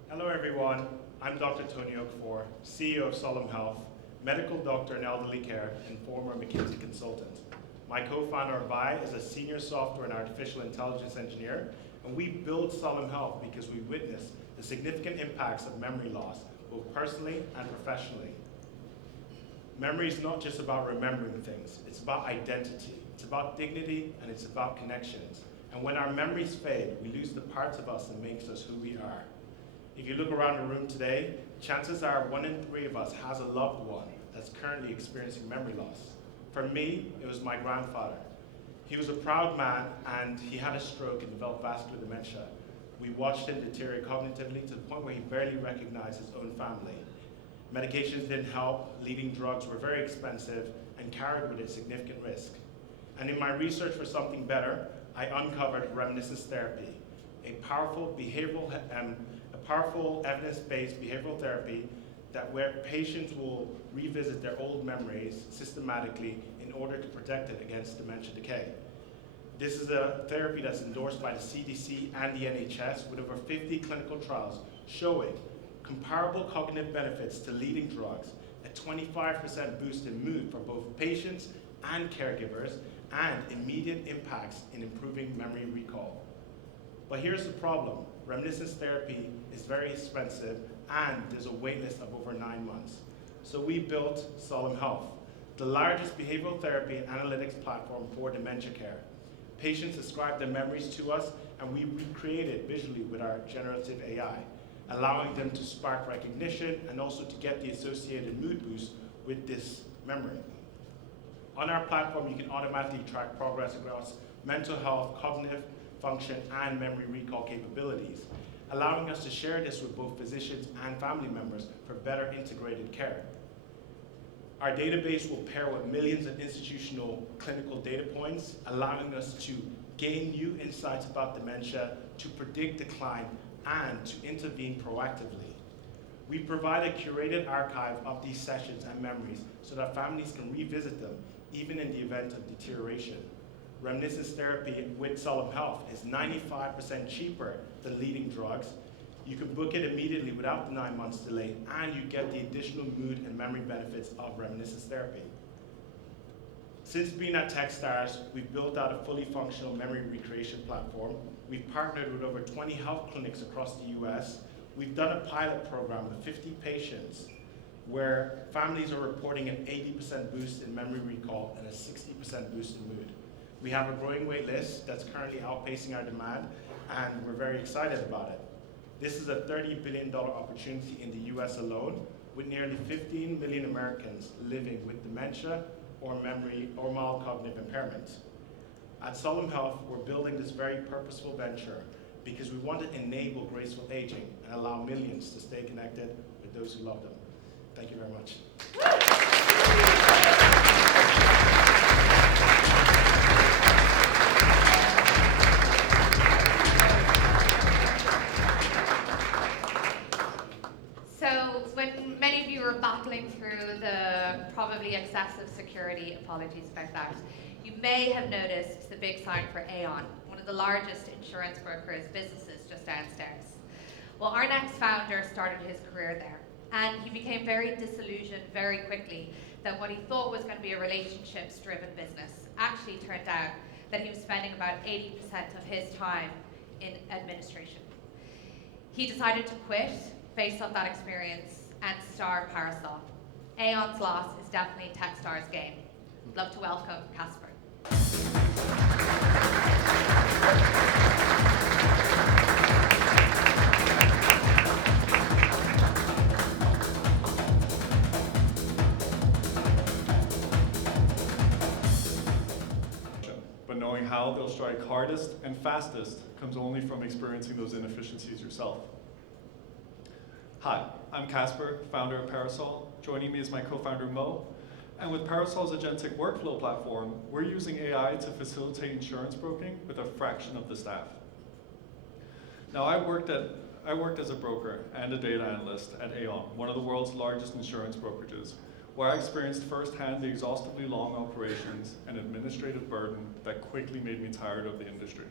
Hello everyone, I'm Dr. Tony Okafor, CEO of Solemn Health, medical doctor in elderly care, and former McKinsey consultant. My co-founder Ovida is a senior software and artificial intelligence engineer, and we built Solemn Health because we witnessed the significant impacts of memory loss, both personally and professionally. Memory is not just about remembering things, it's about identity, it's about dignity, and it's about connections. And when our memories fade, we lose the parts of us that makes us who we are. If you look around the room today, chances are 1 in 3 of us has a loved one that's currently experiencing memory loss. For me, it was my grandfather. He was a proud man and he had a stroke and developed vascular dementia. We watched him deteriorate cognitively to the point where he barely recognized his own family. Medications didn't help, leading drugs were very expensive and carried with it significant risk. And in my research for something better, I uncovered reminiscence therapy, a powerful evidence-based behavioral therapy where patients will revisit their old memories systematically in order to protect it against dementia decay. This is a therapy that's endorsed by the CDC and the NHS with over 50 clinical trials showing comparable cognitive benefits to leading drugs, a 25% boost in mood for both patients and caregivers, and immediate impacts in improving memory recall. But here's the problem. Reminiscence therapy is very expensive, and there's a wait list of over 9 months. So we built Solemn Health, the largest behavioral therapy and analytics platform for dementia care. Patients ascribe their memories to us, and we recreate it visually with our generative AI, allowing them to spark recognition and also to get the associated mood boost with this memory. On our platform, you can automatically track progress across mental health, cognitive function, and memory recall capabilities, allowing us to share this with both physicians and family members for better integrated care. Our database will pair with millions of institutional clinical data points, allowing us to gain new insights about dementia, to predict decline, and to intervene proactively. We provide a curated archive of these sessions and memories so that families can revisit them, even in the event of deterioration. Reminiscence therapy with Solemn Health is 95% cheaper than leading drugs. You can book it immediately without the 9 months delay, and you get the additional mood and memory benefits of reminiscence therapy. Since being at Techstars, we've built out a fully functional memory recreation platform. We've partnered with over 20 health clinics across the US. We've done a pilot program with 50 patients where families are reporting an 80% boost in memory recall and a 60% boost in mood. We have a growing wait list that's currently outpacing our demand, and we're very excited about it. This is a $30 billion opportunity in the US alone, with nearly 15 million Americans living with dementia or memory or mild cognitive impairment. At Solemn Health, we're building this very purposeful venture because we want to enable graceful aging and allow millions to stay connected with those who love them. Thank you very much. When many of you were battling through the probably excessive security, apologies about that, you may have noticed the big sign for Aon, one of the largest insurance brokers businesses just downstairs. Well, our next founder started his career there, and he became very disillusioned very quickly that what he thought was going to be a relationships-driven business actually turned out that he was spending about 80% of his time in administration. He decided to quit based on that experience and start Parasol. Aon's loss is definitely Techstars' gain. I'd love to welcome Casper. But knowing how they'll strike hardest and fastest comes only from experiencing those inefficiencies yourself. Hi, I'm Casper, founder of Parasol. Joining me is my co-founder Mo. And with Parasol's agentic workflow platform, we're using AI to facilitate insurance broking with a fraction of the staff. Now, I worked as a broker and a data analyst at Aon, one of the world's largest insurance brokerages, where I experienced firsthand the exhaustively long operations and administrative burden that quickly made me tired of the industry.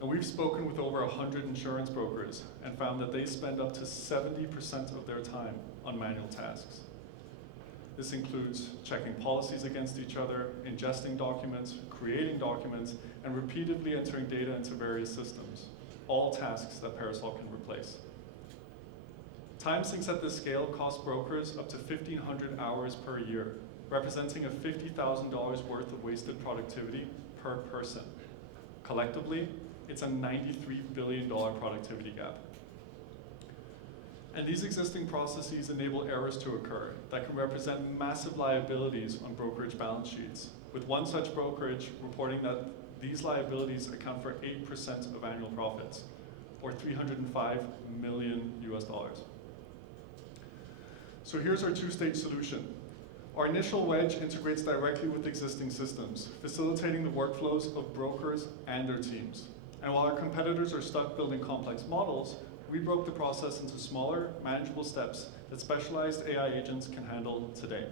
And we've spoken with over 100 insurance brokers and found that they spend up to 70% of their time on manual tasks. This includes checking policies against each other, ingesting documents, creating documents, and repeatedly entering data into various systems, all tasks that Parasol can replace. Time sinks at this scale cost brokers up to 1,500 hours per year, representing a $50,000 worth of wasted productivity per person. Collectively, it's a $93 billion productivity gap. And these existing processes enable errors to occur that can represent massive liabilities on brokerage balance sheets, with one such brokerage reporting that these liabilities account for 8% of annual profits, or $305 million US. So here's our two-stage solution. Our initial wedge integrates directly with existing systems, facilitating the workflows of brokers and their teams. And while our competitors are stuck building complex models, we broke the process into smaller, manageable steps that specialized AI agents can handle today.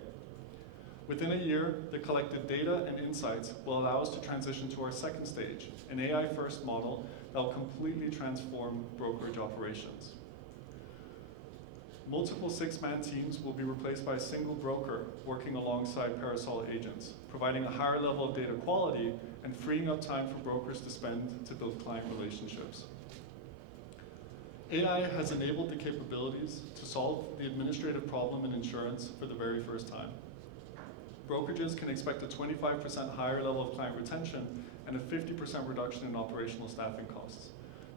Within a year, the collected data and insights will allow us to transition to our second stage, an AI-first model that will completely transform brokerage operations. Multiple 6-man teams will be replaced by a single broker working alongside Parasol agents, providing a higher level of data quality and freeing up time for brokers to spend to build client relationships. AI has enabled the capabilities to solve the administrative problem in insurance for the very first time. Brokerages can expect a 25% higher level of client retention and a 50% reduction in operational staffing costs,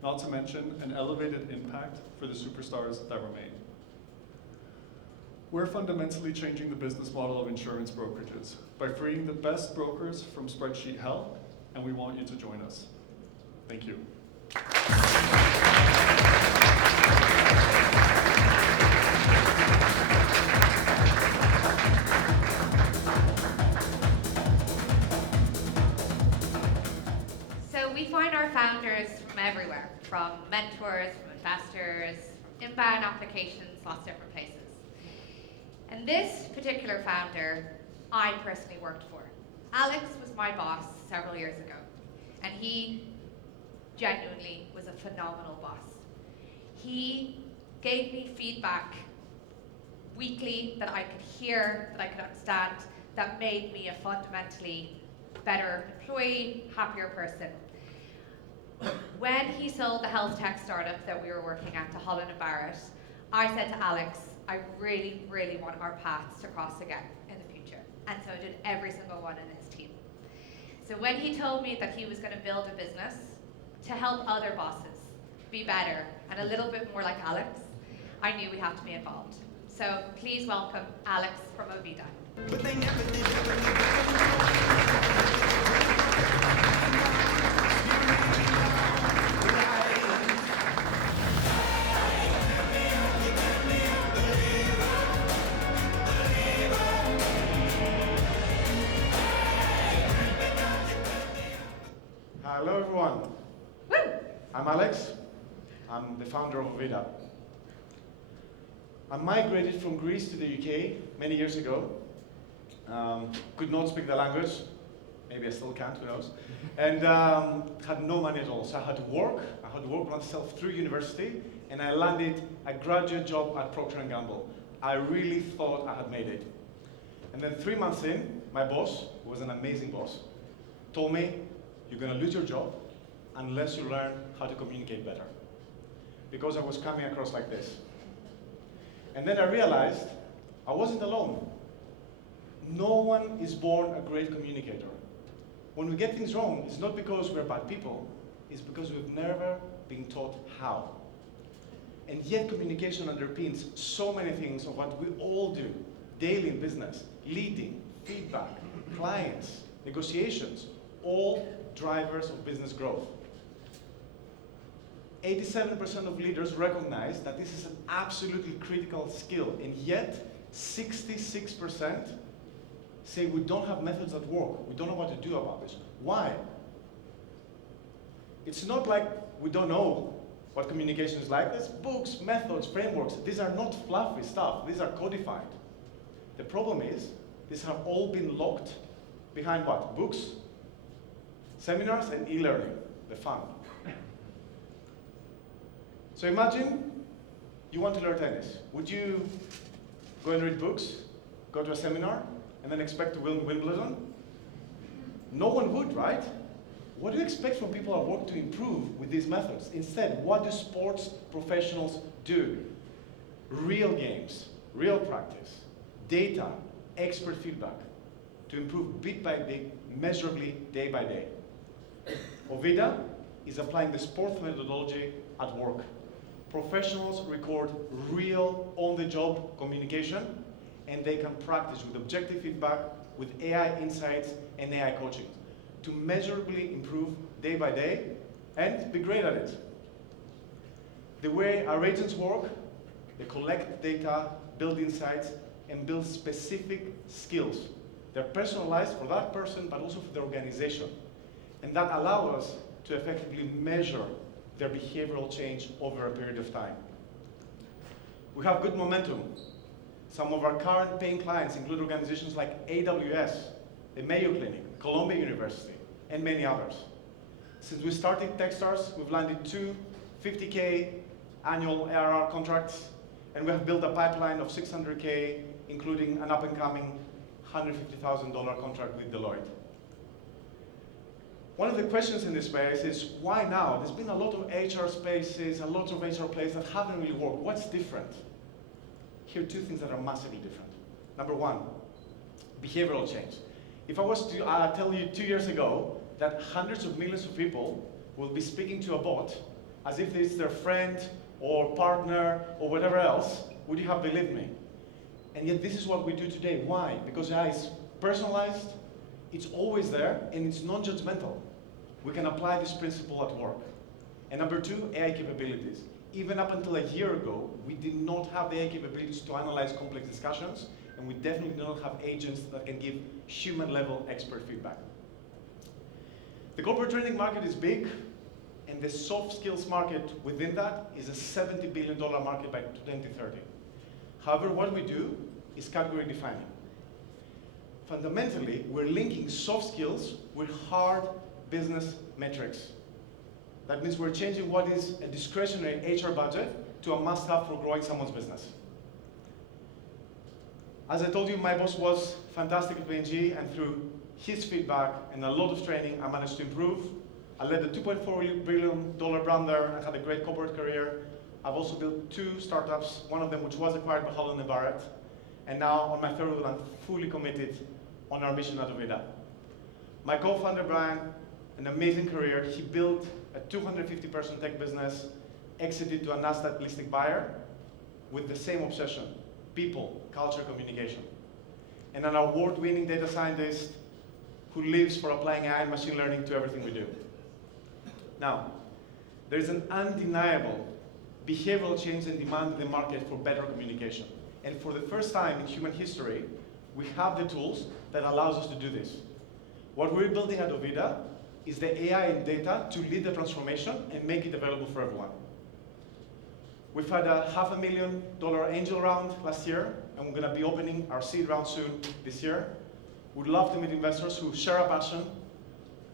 not to mention an elevated impact for the superstars that remain. We're fundamentally changing the business model of insurance brokerages by freeing the best brokers from spreadsheet hell, and we want you to join us. Thank you. So we find our founders from everywhere, from mentors, from investors, from inbound applications, lots of different places. And this particular founder, I personally worked for. Alex was my boss several years ago, and he genuinely was a phenomenal boss. He gave me feedback weekly that I could hear, that I could understand, that made me a fundamentally better employee, happier person. When he sold the health tech startup that we were working at to Holland & Barrett, I said to Alex, I really, really want our paths to cross again in the future. And so did every single one in his team. So when he told me that he was going to build a business to help other bosses be better and a little bit more like Alex, I knew we had to be involved. So please welcome Alex from Ovida. But they never did Hello everyone. Woo! I'm Alex. I'm the founder of Ovida. I migrated from Greece to the UK many years ago. Could not speak the language. Maybe I still can't, who knows. And had no money at all. So I had to work. I had to work myself through university. And I landed a graduate job at Procter & Gamble. I really thought I had made it. And then 3 months in, my boss, who was an amazing boss, told me, you're going to lose your job unless you learn how to communicate better. Because I was coming across like this. And then I realized I wasn't alone. No one is born a great communicator. When we get things wrong, it's not because we're bad people, it's because we've never been taught how. And yet communication underpins so many things of what we all do daily in business: leading, feedback, clients, negotiations, all drivers of business growth. 87% of leaders recognize that this is an absolutely critical skill, and yet 66% say we don't have methods that work. We don't know what to do about this. Why? It's not like we don't know what communication is like. There's books, methods, frameworks. These are not fluffy stuff. These are codified. The problem is, these have all been locked behind what? Books, seminars, and e-learning, the fun. So imagine you want to learn tennis. Would you go and read books, go to a seminar, and then expect to win Wimbledon? No one would, right? What do you expect from people who work to improve with these methods? Instead, what do sports professionals do? Real games, real practice, data, expert feedback to improve bit by bit, measurably, day by day. Ovida is applying the sports methodology at work. Professionals record real, on-the-job communication, and they can practice with objective feedback, with AI insights and AI coaching to measurably improve day by day and be great at it. The way our agents work, they collect data, build insights, and build specific skills. They're personalized for that person, but also for the organization. And that allows us to effectively measure their behavioral change over a period of time. We have good momentum. Some of our current paying clients include organizations like AWS, the Mayo Clinic, Columbia University, and many others. Since we started Techstars, we've landed 2 50K annual ARR contracts, and we have built a pipeline of 600K, including an up-and-coming $150,000 contract with Deloitte. One of the questions in this space is, why now? There's been a lot of HR spaces, a lot of HR places that haven't really worked. What's different? Here are two things that are massively different. Number one, behavioral change. If I was to tell you 2 years ago that hundreds of millions of people will be speaking to a bot as if it's their friend or partner or whatever else, would you have believed me? And yet this is what we do today. Why? Because AI is personalized, it's always there, and it's non-judgmental. We can apply this principle at work. And number two, AI capabilities. Even up until a year ago, we did not have the AI capabilities to analyze complex discussions, and we definitely do not have agents that can give human-level expert feedback. The corporate training market is big, and the soft skills market within that is a $70 billion market by 2030. However, what we do is category defining. Fundamentally, we're linking soft skills with hard business metrics. That means we're changing what is a discretionary HR budget to a must-have for growing someone's business. As I told you, my boss was fantastic at P&G, and through his feedback and a lot of training, I managed to improve. I led a $2.4 billion brand there and had a great corporate career. I've also built 2 startups, one of them which was acquired by Holland & Barrett. And now, on my third one, I'm fully committed on our mission at Ovida. My co-founder, Brian, an amazing career. He built a 250-person tech business, exited to a Nasdaq-listed buyer with the same obsession: people, culture, communication. And an award-winning data scientist who lives for applying AI and machine learning to everything we do. Now, there's an undeniable behavioral change and demand in the market for better communication. And for the first time in human history, we have the tools that allows us to do this. What we're building at Ovida is the AI and data to lead the transformation and make it available for everyone. We've had a $500,000 angel round last year, and we're going to be opening our seed round soon this year. We'd love to meet investors who share a passion,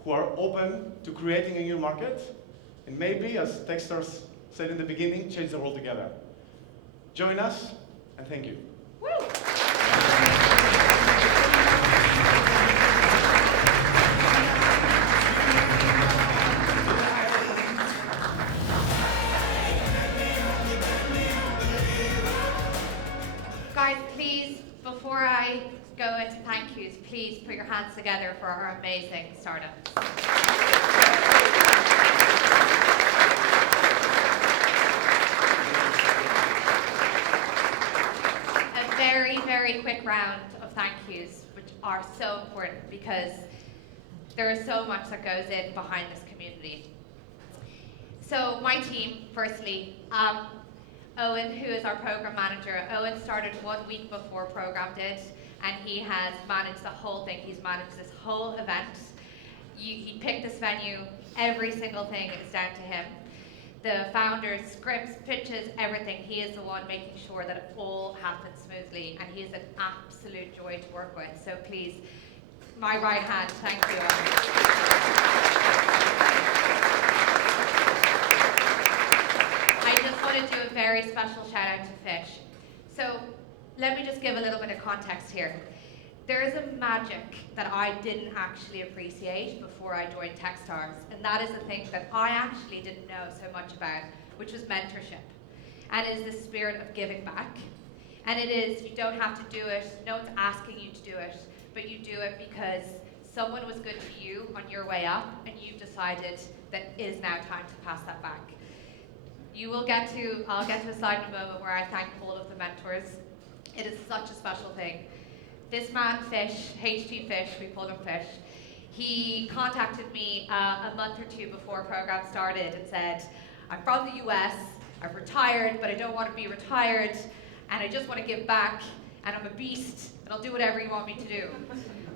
who are open to creating a new market, and maybe, as Techstars said in the beginning, change the world together. Join us, and thank you. Woo! Guys, please, before I go into thank yous, please put your hands together for our amazing startups. A very, very quick round of thank yous, which are so important because there is so much that goes in behind this community. So my team, firstly, Owen, who is our program manager. Owen started 1 week before program did, and he has managed the whole thing. He's managed this whole event. He picked this venue. Every single thing is down to him. The founders, scripts, pitches, everything. He is the one making sure that it all happens smoothly, and he is an absolute joy to work with. So please, my right hand, thank you, Owen. I just want to do a very special shout out to Fish. So let me just give a little bit of context here. There is a magic that I didn't actually appreciate before I joined Techstars, and that is the thing that I actually didn't know so much about, which was mentorship. And it is the spirit of giving back. And it is, you don't have to do it, no one's asking you to do it, but you do it because someone was good to you on your way up, and you've decided that it is now time to pass that back. I'll get to a slide in a moment where I thank all of the mentors. It is such a special thing. This man, Fish, HT Fish, we called him Fish, he contacted me a month or 2 before program started and said, I'm from the US, I've retired, but I don't want to be retired, and I just want to give back, and I'm a beast, and I'll do whatever you want me to do.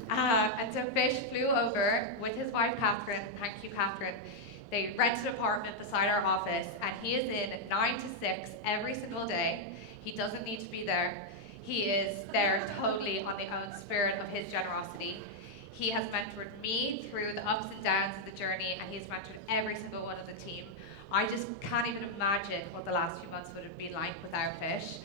And so Fish flew over with his wife, Catherine. Thank you, Catherine. They rented an apartment beside our office, and he is in 9 to 6 every single day. He doesn't need to be there. He is there totally on the own spirit of his generosity. He has mentored me through the ups and downs of the journey, and he's mentored every single one of the team. I just can't even imagine what the last few months would have been like without Fish.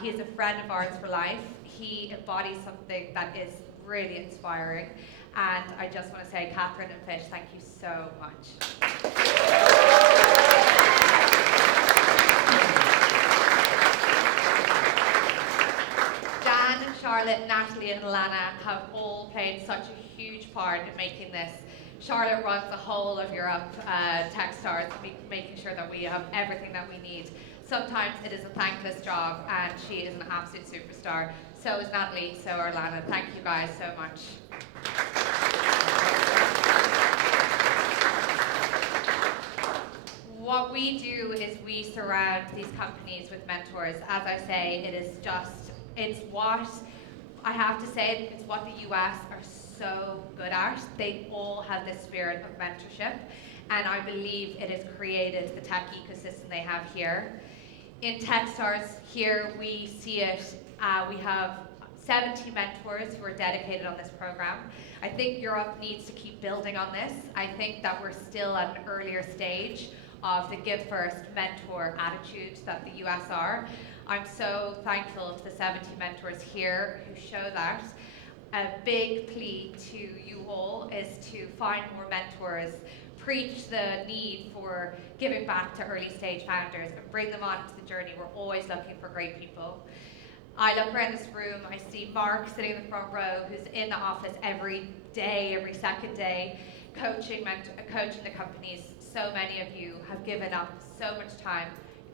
He is a friend of ours for life. He embodies something that is really inspiring. And I just want to say, Catherine and Fish, thank you so much. Dan and Charlotte, Natalie and Alana have all played such a huge part in making this. Charlotte runs the whole of Europe, Techstars, making sure that we have everything that we need. Sometimes it is a thankless job, and she is an absolute superstar. So is Natalie, so are Alana. Thank you guys so much. What we do is we surround these companies with mentors. As I say, it's what, I have to say, it's what the US are so good at. They all have this spirit of mentorship, and I believe it has created the tech ecosystem they have here. In Techstars here, we see it, we have 70 mentors who are dedicated on this program. I think Europe needs to keep building on this. I think that we're still at an earlier stage of the give first mentor attitude that the US are. I'm so thankful of the 70 mentors here who show that. A big plea to you all is to find more mentors, preach the need for giving back to early stage founders and bring them onto the journey. We're always looking for great people. I look around this room, I see Mark sitting in the front row who's in the office every day, every second day, coaching the companies. So many of you have given up so much time.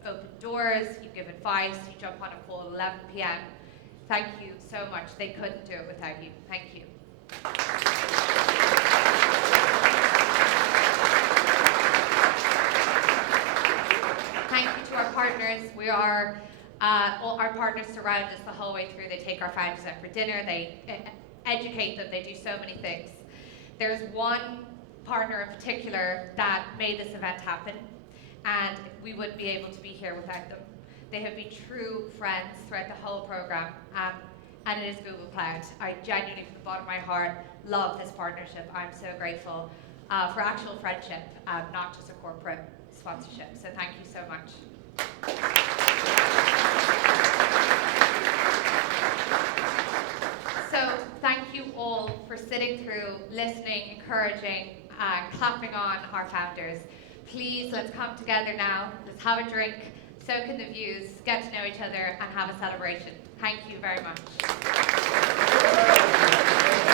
You open doors, you give advice, you jump on a call at 11 p.m. Thank you so much. They couldn't do it without you. Thank you. Thank you to our partners. We are, all our partners surround us the whole way through. They take our founders out for dinner. They educate them. They do so many things. There's one partner in particular that made this event happen, and we wouldn't be able to be here without them. They have been true friends throughout the whole program, and it is Google Cloud. I genuinely, from the bottom of my heart, love this partnership. I'm so grateful for actual friendship, not just a corporate sponsorship. So thank you so much. So thank you all for sitting through, listening, encouraging, clapping on our founders. Please, let's come together now. Let's have a drink, soak in the views, get to know each other, and have a celebration. Thank you very much.